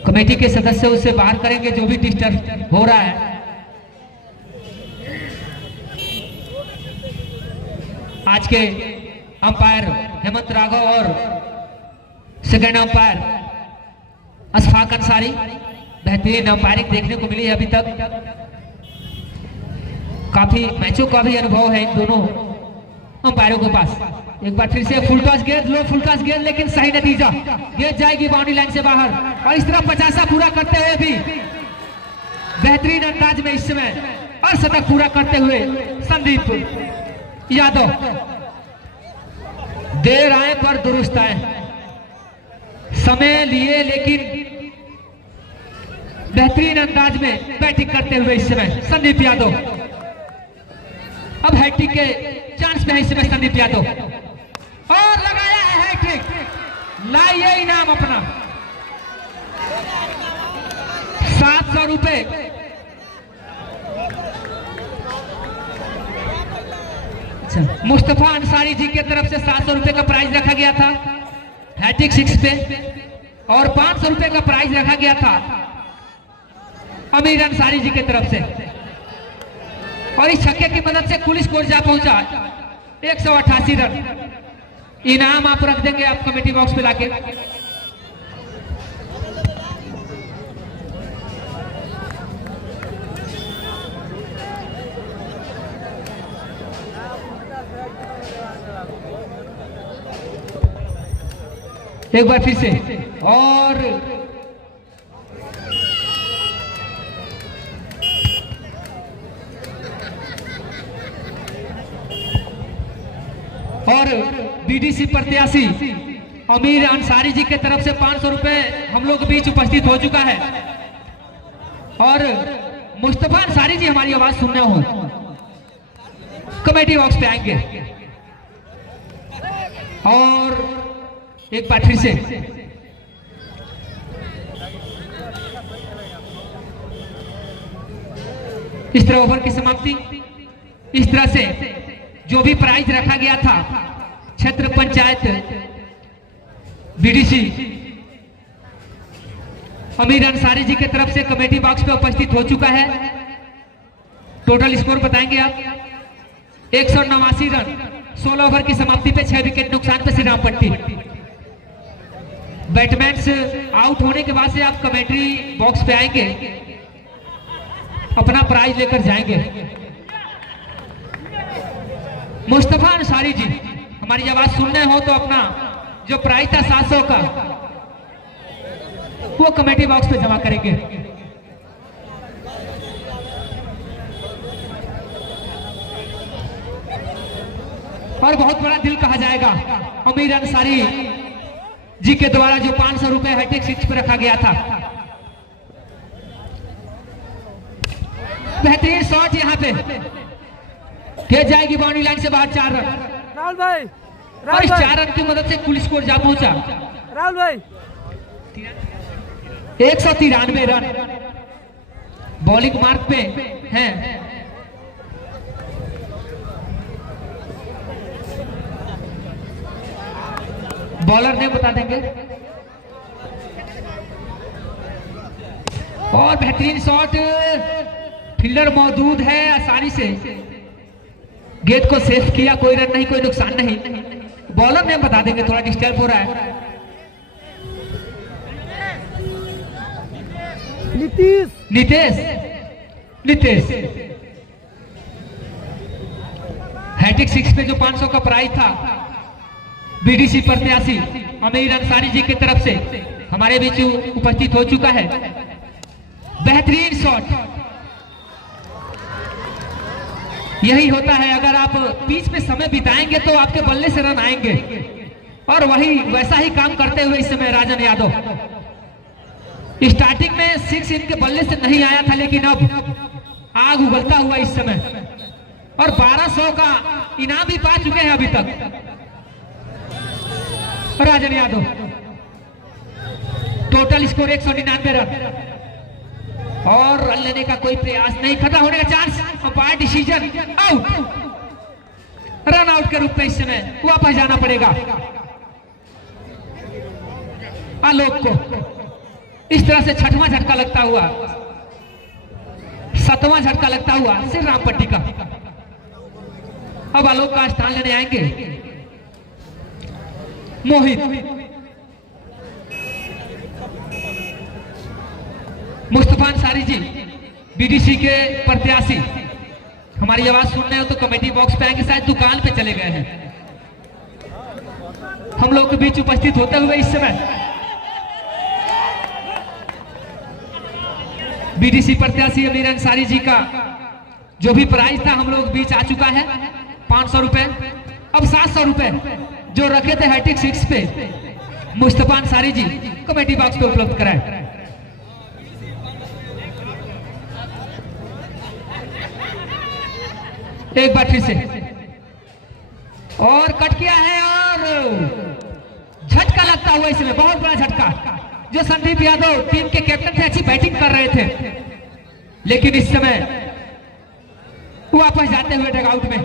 कमेटी के सदस्य उसे बाहर करेंगे जो भी डिस्टर्ब हो रहा है। आज के अंपायर हेमंत राघव और सेकंड अंपायर अशफाक अंसारी, बेहतरीन अंपायरिंग देखने को मिली है अभी तक। काफी मैचों का भी अनुभव है इन दोनों अंपायरों के पास। एक बार फिर से फुल टॉस गेंद, लो फुल टॉस गेंद, लेकिन सही नतीजा। गेंद जाएगी बाउंड्री लाइन से बाहर और इस तरह 50 पूरा करते हुए भी बेहतरीन अंदाज में इस समय और शतक पूरा करते हुए संदीप यादव। देर आए पर दुरुस्त आए, समय लिए लेकिन बेहतरीन अंदाज में बैटिंग करते हुए इस समय संदीप यादव। अब हैट्रिक के चांस में है इस समय संदीप यादव और लगाया है हैट्रिक। लाइए इनाम अपना 700 रुपए। मुस्तफा अंसारी जी की तरफ से 700 रुपए का प्राइज रखा गया था हैट्रिक 6 पे, और 500 रुपए का प्राइज रखा गया था अमीर अंसारी जी की तरफ से। और इस छक्के की मदद से कुल स्कोर जा पहुंचा 188 रन। इनाम आप रख देंगे आप कमेटी बॉक्स पे लाके। एक बार फिर से और बीडीसी प्रत्याशी अमीर अंसारी जी की तरफ से 500 रुपए हम लोग के बीच उपस्थित हो चुका है। और मुस्तफा अंसारी जी हमारी आवाज सुनना हो कमेटी बॉक्स पे आएंगे। और एक बार फिर से इस तरह ओवर की समाप्ति। इस तरह से जो भी प्राइज रखा गया था क्षेत्र पंचायत बीडीसी अमीर अंसारी जी की तरफ से कमेटी बॉक्स पे उपस्थित हो चुका है। टोटल स्कोर बताएंगे आप। 189 रन 16 ओवर की समाप्ति पे 6 विकेट नुकसान पे श्रीराम पट्टी। बैटमैन्स आउट होने के बाद से आप कमेटी बॉक्स पे आएंगे, अपना प्राइज लेकर जाएंगे। मुस्तफा अंसारी जी हमारी आवाज सुनने हो तो अपना जो प्राइज था 700 का वो कमेटी बॉक्स पे जमा करेंगे। और बहुत बड़ा दिल कहा जाएगा अमीर अंसारी जी के द्वारा जो 500 रुपए हैट्रिक 6 पे रखा गया था। बेहतरीन शॉट यहाँ पे खेल जाएगी बाउंड्री लाइन से बाहर। 4 रन राहुल भाई, और इस 4 रन की मदद से कुल स्कोर जा पहुंचा राहुल भाई 193 रन। बॉलिंग मार्क पे हैं बॉलर ने बता देंगे। और बेहतरीन शॉट, फील्डर मौजूद है, आसानी से गेंद को सेफ किया, कोई रन नहीं, कोई नुकसान नहीं। बॉलर ने बता देंगे, थोड़ा डिस्टर्ब हो रहा है। नितेश हैट्रिक 6 पे जो 500 का प्राइज था बीडीसी प्रत्याशी अमीर अंसारी जी की तरफ से हमारे बीच उपस्थित हो चुका है। बेहतरीन शॉट, यही होता है, अगर आप पिच में समय बिताएंगे तो आपके बल्ले से रन आएंगे, और वही वैसा ही काम करते हुए इस समय राजन यादव। स्टार्टिंग में 6 इनके बल्ले से नहीं आया था, लेकिन अब आग उगलता हुआ इस समय, और 1200 का इनाम भी पा चुके हैं अभी तक राजन यादव। टोटल स्कोर 199 रन, और रन लेने का कोई प्रयास नहीं, खत्म होने का chance, umpire decision out. Run out के रूप में इस समय वापस जाना पड़ेगा आलोक को। इस तरह से 6वां झटका लगता हुआ, 7वां झटका लगता हुआ श्री राम पट्टी का। अब आलोक का स्थान लेने आएंगे मोहित। मुस्तफा अंसारी जी बीडीसी के प्रत्याशी, हमारी आवाज सुन रहे हो तो कमेटी बॉक्स पे आएंगे, शायद दुकान पे चले गए हैं। हम लोग के बीच उपस्थित होते हुए इस समय बीडीसी प्रत्याशी अमीर अंसारी जी का जो भी प्राइज था हम लोग बीच आ चुका है, 500 रुपए। अब 700 रुपए जो रखे थे हैट्रिक 6 पे मुस्तफा अंसारी जी कमेटी बॉक्स पे उपलब्ध कराए। एक बार फिर से, और कट किया है, और झटका लगता हुआ इसमें, बहुत बड़ा झटका। जो संदीप यादव टीम के कैप्टन थे, अच्छी बैटिंग कर रहे थे, लेकिन इस समय वापस जाते हुए डगआउट में।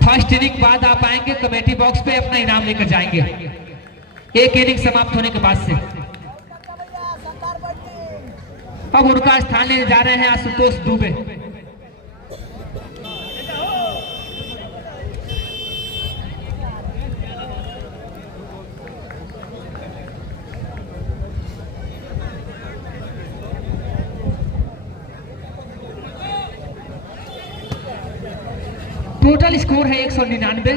फर्स्ट इनिंग बाद आप आएंगे कमेटी बॉक्स पे, अपना इनाम लेकर जाएंगे एक इनिंग समाप्त होने के बाद से। अब उनका स्थान लेने जा रहे हैं आशुतोष दुबे। टोटल स्कोर है 199।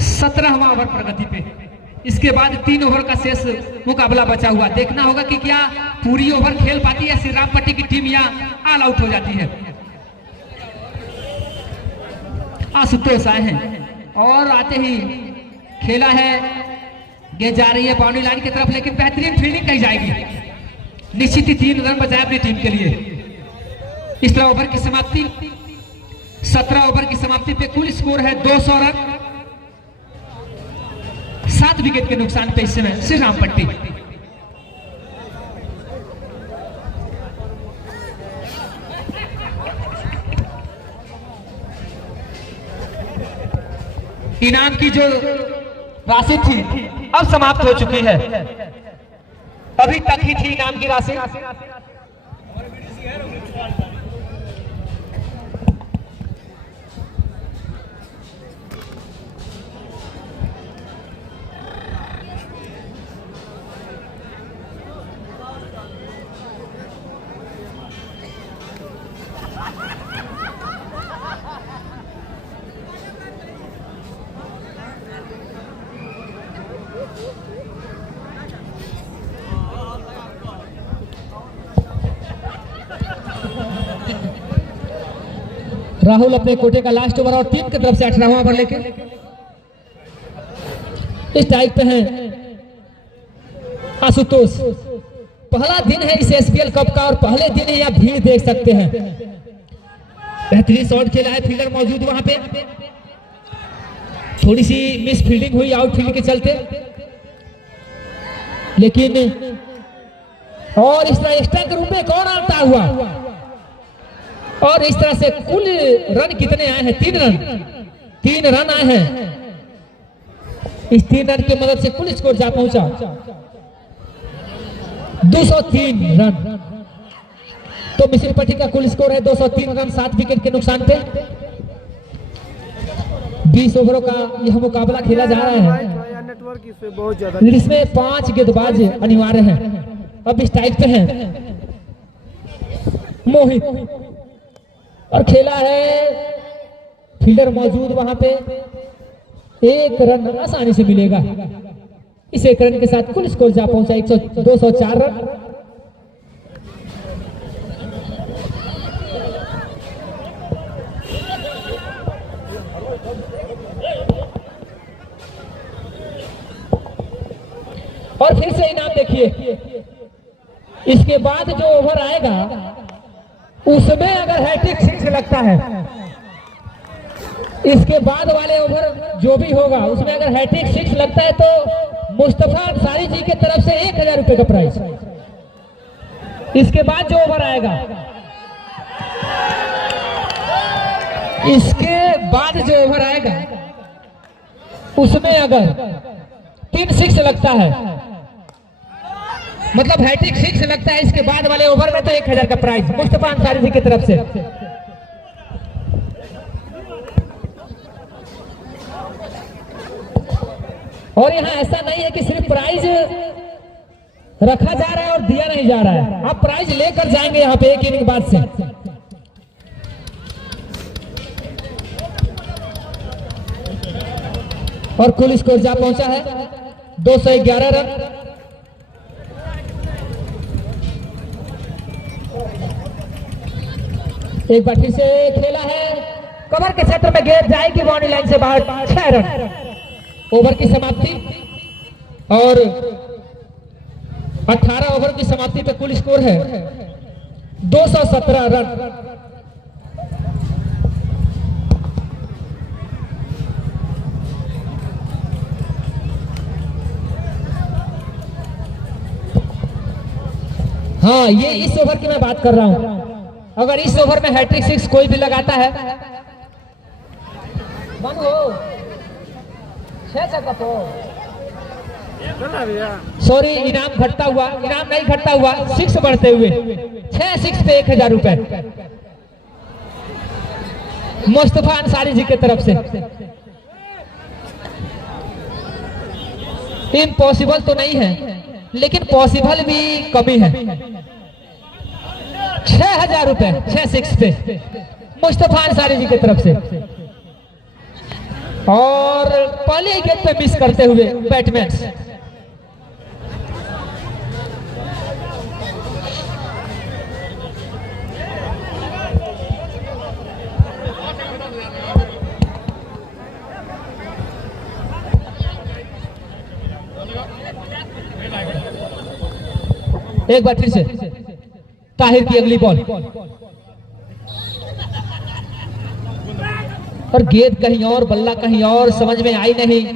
17वां ओवर प्रगति पे, इसके बाद 3 ओवर का शेष मुकाबला बचा हुआ। देखना होगा कि क्या पूरी ओवर खेल पाती है श्री राम पट्टी की टीम या ऑल आउट हो जाती है। आशुतोष आए हैं और आते ही खेला है, गेंद जा रही है बाउंड्री लाइन की तरफ, लेकिन बेहतरीन फील्डिंग कही जाएगी। निश्चित ही 3 रन बचाए अपनी टीम के लिए। इस तरह ओवर की समाप्ति, 17 ओवर की समाप्ति पे कुल स्कोर है 200 रन, 7 विकेट के नुकसान पे इस समय श्री राम पट्टी। इनाम की जो राशि थी अब समाप्त हो चुकी है, अभी तक ही थी इनाम की राशि। राहुल अपने कोटे का लास्ट ओवर और टीम की तरफ से 18वां ओवर लेके इस टाइप पे हैं आशुतोष। पहला दिन है इस एसपीएल कप का और पहले दिन ही आप भीड़ देख सकते हैं। बेहतरीन शॉट खेला है, फील्डर मौजूद वहां पे, थोड़ी सी मिस फील्डिंग हुई आउटफील्ड के चलते, लेकिन और इस तरह एक्स्ट्रा के रूप में कौन आता हुआ और इस तरह से कुल रन कितने आए हैं? 3 रन आए हैं। इस 3 रन की मदद से कुल स्कोर जा पहुंचा 203 रन। तो मिश्र पट्टी का कुल स्कोर है 203 रन 7 विकेट के नुकसान पे। 20 ओवरों का यह मुकाबला खेला जा रहा है, नेटवर्क इससे बहुत ज्यादा, जिसमें 5 गेंदबाज अनिवार्य हैं। अब इस टाइप पे हैं मोहित, और खेला है, फील्डर मौजूद वहां पे। 1 रन आसानी से मिलेगा। इस 1 रन के साथ कुल स्कोर जा पहुंचा 204 रन। और फिर से इनाम देखिए, इसके बाद जो ओवर आएगा उसमें अगर हैट्रिक 6 लगता है, इसके बाद वाले ओवर जो भी होगा उसमें अगर हैट्रिक 6 लगता है तो मुस्तफा अंसारी जी की तरफ से 1000 रुपए का प्राइज। इसके बाद जो ओवर आएगा, इसके बाद जो ओवर आएगा उसमें अगर 3 6 लगता है, मतलब हैट्रिक 6 लगता है, इसके बाद वाले ओवर में तो 1000 का प्राइज मुस्तफा अंसारी जी की तरफ से। और यहाँ ऐसा नहीं है कि सिर्फ प्राइज रखा जा रहा है और दिया नहीं जा रहा है, आप प्राइज लेकर जाएंगे यहाँ पे एक इनिंग बाद से। और कुल स्कोर जा पहुंचा है 211 रन। एक बार फिर से खेला है, कवर के क्षेत्र में गेंद जाएगी बाउंड्री लाइन से बाहर। 6 रन। ओवर की समाप्ति, और 18 ओवर की समाप्ति पे कुल स्कोर है 217 रन। हाँ, ये इस ओवर की मैं बात कर रहा हूं। अगर इस ओवर में हैट्रिक 6 कोई भी लगाता है, बंद हो 6 जगह तो सॉरी, इनाम घटता हुआ, इनाम नहीं घटता हुआ, 6 बढ़ते हुए 6 पे 1000 रुपए मुस्तफा अंसारी जी की तरफ से। इम्पॉसिबल तो नहीं है, लेकिन पॉसिबल भी कमी है। 6000 रुपए 6 पे मुस्तफा अंसारी जी की तरफ से। और पहले ही गेंद पे मिस करते हुए बैटमैन। एक बार फिर से ताहिर की अगली बॉल, और गेंद कहीं और, बल्ला कहीं और, समझ में आई नहीं।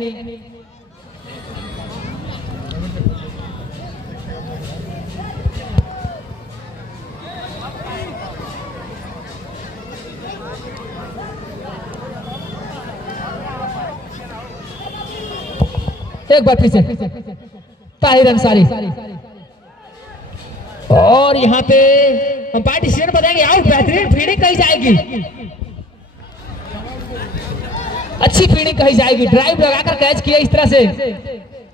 एक बार फिर से ताहिर अंसारी, और यहाँ पे अंपायर डिसीजन बताएंगे आउट। बेहतरीन फील्डिंग कही जाएगी, अच्छी फील्डिंग कही जाएगी। ड्राइव लगाकर कैच किया इस तरह से।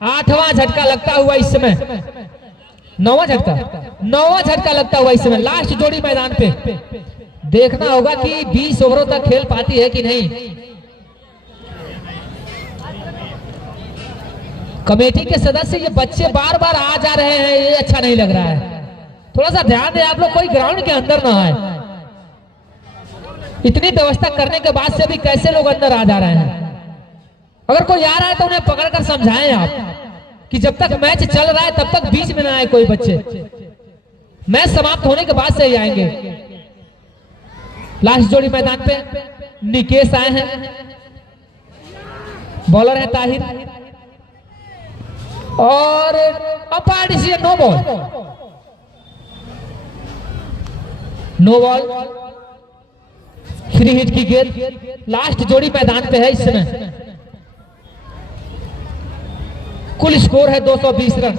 8वां झटका लगता हुआ इस समय, 9वां झटका लगता हुआ इस समय। लास्ट जोड़ी मैदान पे देखना होगा कि 20 ओवरों तक खेल पाती है कि नहीं। कमेटी के सदस्य, ये बच्चे बार बार आ जा रहे हैं, ये अच्छा नहीं लग रहा है। थोड़ा सा ध्यान दें आप लोग, कोई ग्राउंड के अंदर ना आए। इतनी व्यवस्था करने के बाद से भी कैसे लोग अंदर आ जा रहे हैं। अगर कोई आ रहा है तो उन्हें पकड़कर समझाएं आप कि जब तक मैच चल रहा है तब तक बीच में ना आए कोई बच्चे। मैच समाप्त होने के बाद से ही आएंगे। लास्ट जोड़ी मैदान पे निकेश आए हैं, बॉलर है ताहिर, और umpire decision no ball. Free hit की गेंद, लास्ट जोड़ी मैदान पे है इस समय। कुल स्कोर है 220 रन।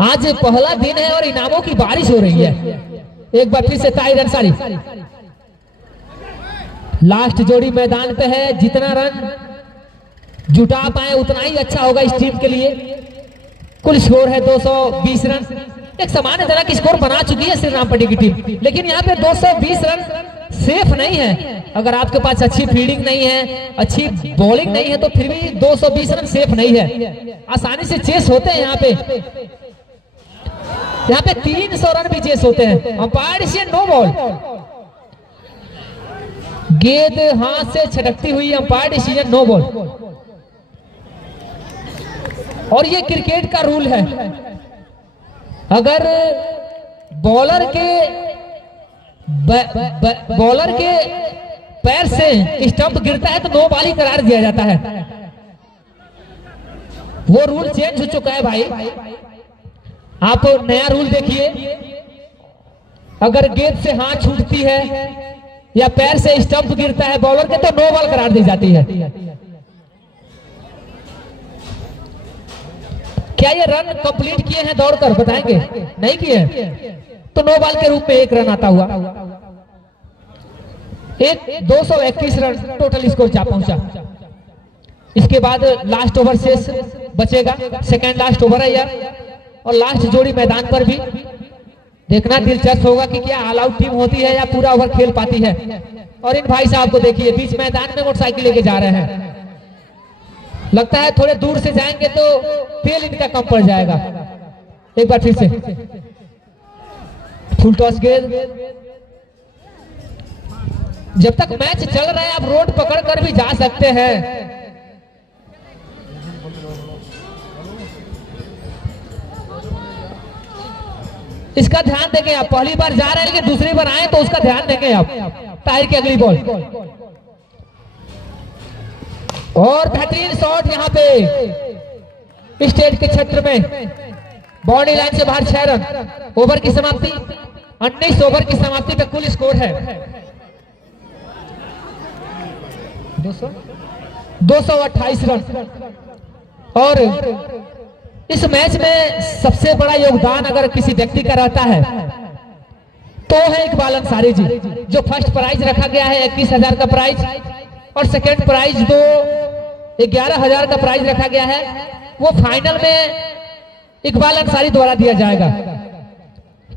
आज पहला दिन है और इनामों की बारिश हो रही है। एक बार फिर से ताहिर अंसारी, लास्ट जोड़ी मैदान पे है। जितना रन जुटा पाए उतना ही अच्छा होगा इस टीम के लिए। कुल स्कोर है 220 रन। एक सामान्य तरह की स्कोर बना चुकी है श्री रामपटी की टीम, लेकिन यहाँ पे 220 रन सेफ नहीं है। अगर आपके पास अच्छी फील्डिंग नहीं है, अच्छी बॉलिंग नहीं है, तो फिर भी 220 रन सेफ नहीं है। आसानी से चेस होते हैं यहाँ पे 300 रन भी चेस होते हैं। Umpire decision no ball. गेंद हाथ से छटकती हुई, अंपायर डिसीजन नो बॉल। और ये क्रिकेट का रूल है, अगर बॉलर के पैर से स्टंप गिरता है तो नो बॉल ही करार दिया जाता है। वो रूल चेंज हो चुका है भाई। आप नया रूल देखिए, अगर गेंद से हाथ छूटती है या पैर से स्टंप गिरता है बॉलर के, तो नो बॉल करार दी जाती है। क्या ये रन कंप्लीट किए हैं दौड़कर, बताएंगे? नहीं किए, तो नो बॉल के रूप में 1 रन आता हुआ। 231 रन टोटल स्कोर जा पहुंचा। इसके बाद लास्ट ओवर शेष बचेगा, सेकेंड लास्ट ओवर है यार। और लास्ट जोड़ी मैदान पर भी देखना दिलचस्प होगा कि क्या ऑल आउट टीम होती है या पूरा ओवर खेल पाती है। और इन भाई साहब को देखिए, बीच मैदान में मोटरसाइकिल लेके जा रहे हैं। लगता है थोड़े दूर से जाएंगे तो तेल इनका कम पड़ जाएगा। एक बार फिर से फुल टॉस गेंद। जब तक मैच चल रहा है आप रोड पकड़ कर भी जा सकते हैं। इसका ध्यान देंगे आप। पहली बार जा रहे हैं लेकिन दूसरी बार आए तो उसका ध्यान देंगे आप। ताहिर की अगली बॉल और बेहतरीन शॉट यहाँ पे स्टेट के क्षेत्र में, बाउंड्री लाइन से बाहर 6 रन। ओवर की समाप्ति 19 ओवर की समाप्ति पे कुल स्कोर है 228 रन। और इस मैच में सबसे बड़ा योगदान अगर किसी व्यक्ति का रहता है तो है इकबाल अंसारी जी, जो फर्स्ट प्राइज रखा गया है 21,000 का प्राइज, और सेकेंड प्राइज 11,000 का प्राइज रखा गया है, वो फाइनल में इकबाल अंसारी द्वारा दिया जाएगा।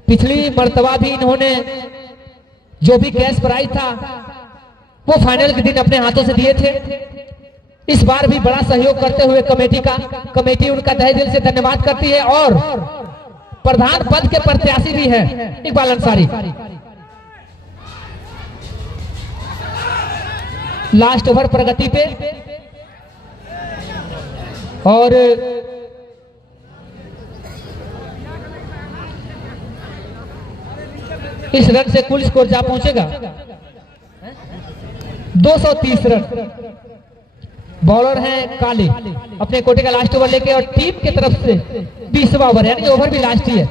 पिछली मर्तबा भी इन्होंने जो भी कैश प्राइज था वो फाइनल के दिन अपने हाथों से दिए थे। इस बार भी बड़ा सहयोग करते हुए कमेटी उनका तहे दिल से धन्यवाद करती है। और प्रधान पद के प्रत्याशी भी है इकबाल अंसारी। लास्ट ओवर प्रगति पे और इस रन से कुल स्कोर जा पहुंचेगा 230 रन। बॉलर हैं काली, अपने कोटे का लास्ट ओवर लेके, और टीम की तरफ से 20वां ओवर, यानी ओवर भी लास्ट ही है।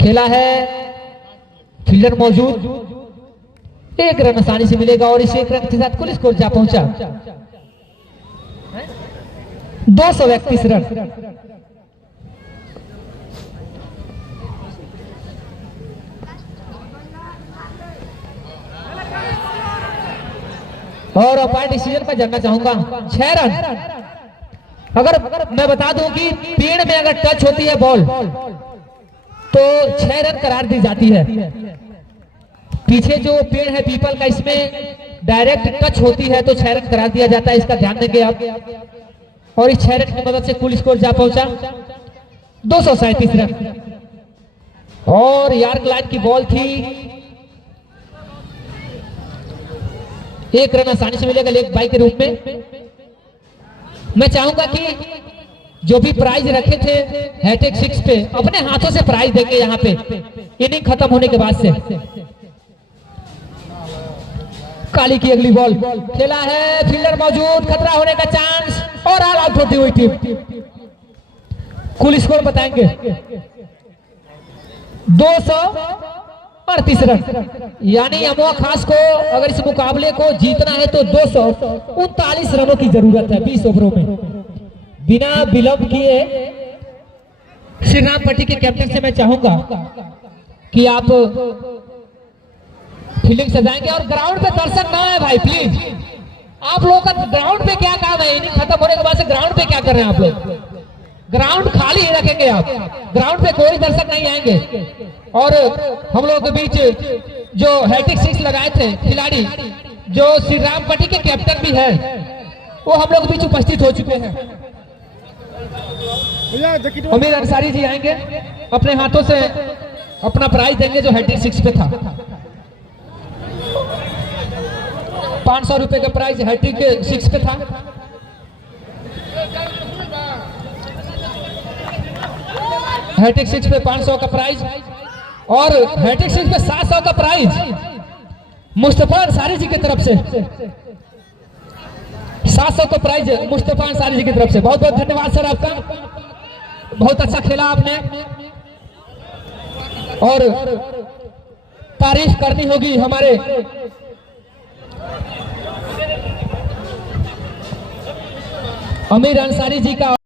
खेला है, फील्डर मौजूद, 1 रन आसानी से मिलेगा और इस 1 रन के साथ कुल स्कोर जा पहुंचा 231 रन। और अंपायर डिसीजन पर जानना चाहूंगा 6 रन। अगर मैं बता दूं कि पेड़ में अगर टच होती है बॉल तो 6 रन करार दी जाती है। पीछे जो पेड़ है पीपल का, इसमें डायरेक्ट टच होती है तो 6 रन करार दिया जाता है। इसका ध्यान देंगे आप। और इस 6 रन की मदद से कुल स्कोर जा पहुंचा 237 रन। और यार्क लाइन की बॉल थी, 1 रन आसानी से मिलेगा लेग बाई के रूप में। मैं चाहूंगा कि जो भी प्राइज रखे थे हैट्रिक 6 पे, अपने हाथों से प्राइज देंगे यहाँ पे इनिंग खत्म होने के बाद से। काली की अगली बॉल खेला है, फील्डर मौजूद, खतरा होने का चांस और ऑल आउट होती हुई टीम। कुल स्कोर बताएंगे 238 रन, यानी अमोआ खास को अगर इस मुकाबले को जीतना है तो 239 रनों की जरूरत है 20 ओवरों में। बिना विलंब किए श्री राम पट्टी के कैप्टन से मैं चाहूंगा कि आप फील्डिंग सजाएंगे और ग्राउंड पे दर्शक ना है भाई प्लीज। आप लोगों का ग्राउंड पे क्या काम है? इनिंग खत्म होने के बाद से ग्राउंड पे क्या कर रहे हैं आप लोग? ग्राउंड खाली ही रखेंगे आप, ग्राउंड पे कोई दर्शक नहीं आएंगे। और हम लोगों के बीच जो हैट्रिक 6 लगाए थे खिलाड़ी, जो श्री राम पट्टी के कैप्टन भी है, वो हम लोग के बीच उपस्थित हो चुके हैं। अमीर अंसारी जी आएंगे, अपने हाथों से अपना प्राइज देंगे जो हैट्रिक 6 पे था। 500 रुपए का प्राइज हैट्रिक 6 पे था। हैट्रिक 6 पे 500 का प्राइज और हैट्रिक 6 पे 700 का प्राइज मुस्तफा अंसारी जी की तरफ से। 700 का प्राइज मुस्तफा अंसारी जी की तरफ से। बहुत बहुत धन्यवाद सर आपका, बहुत अच्छा खेला आपने और तारीफ करनी होगी हमारे अमीर अंसारी जी का।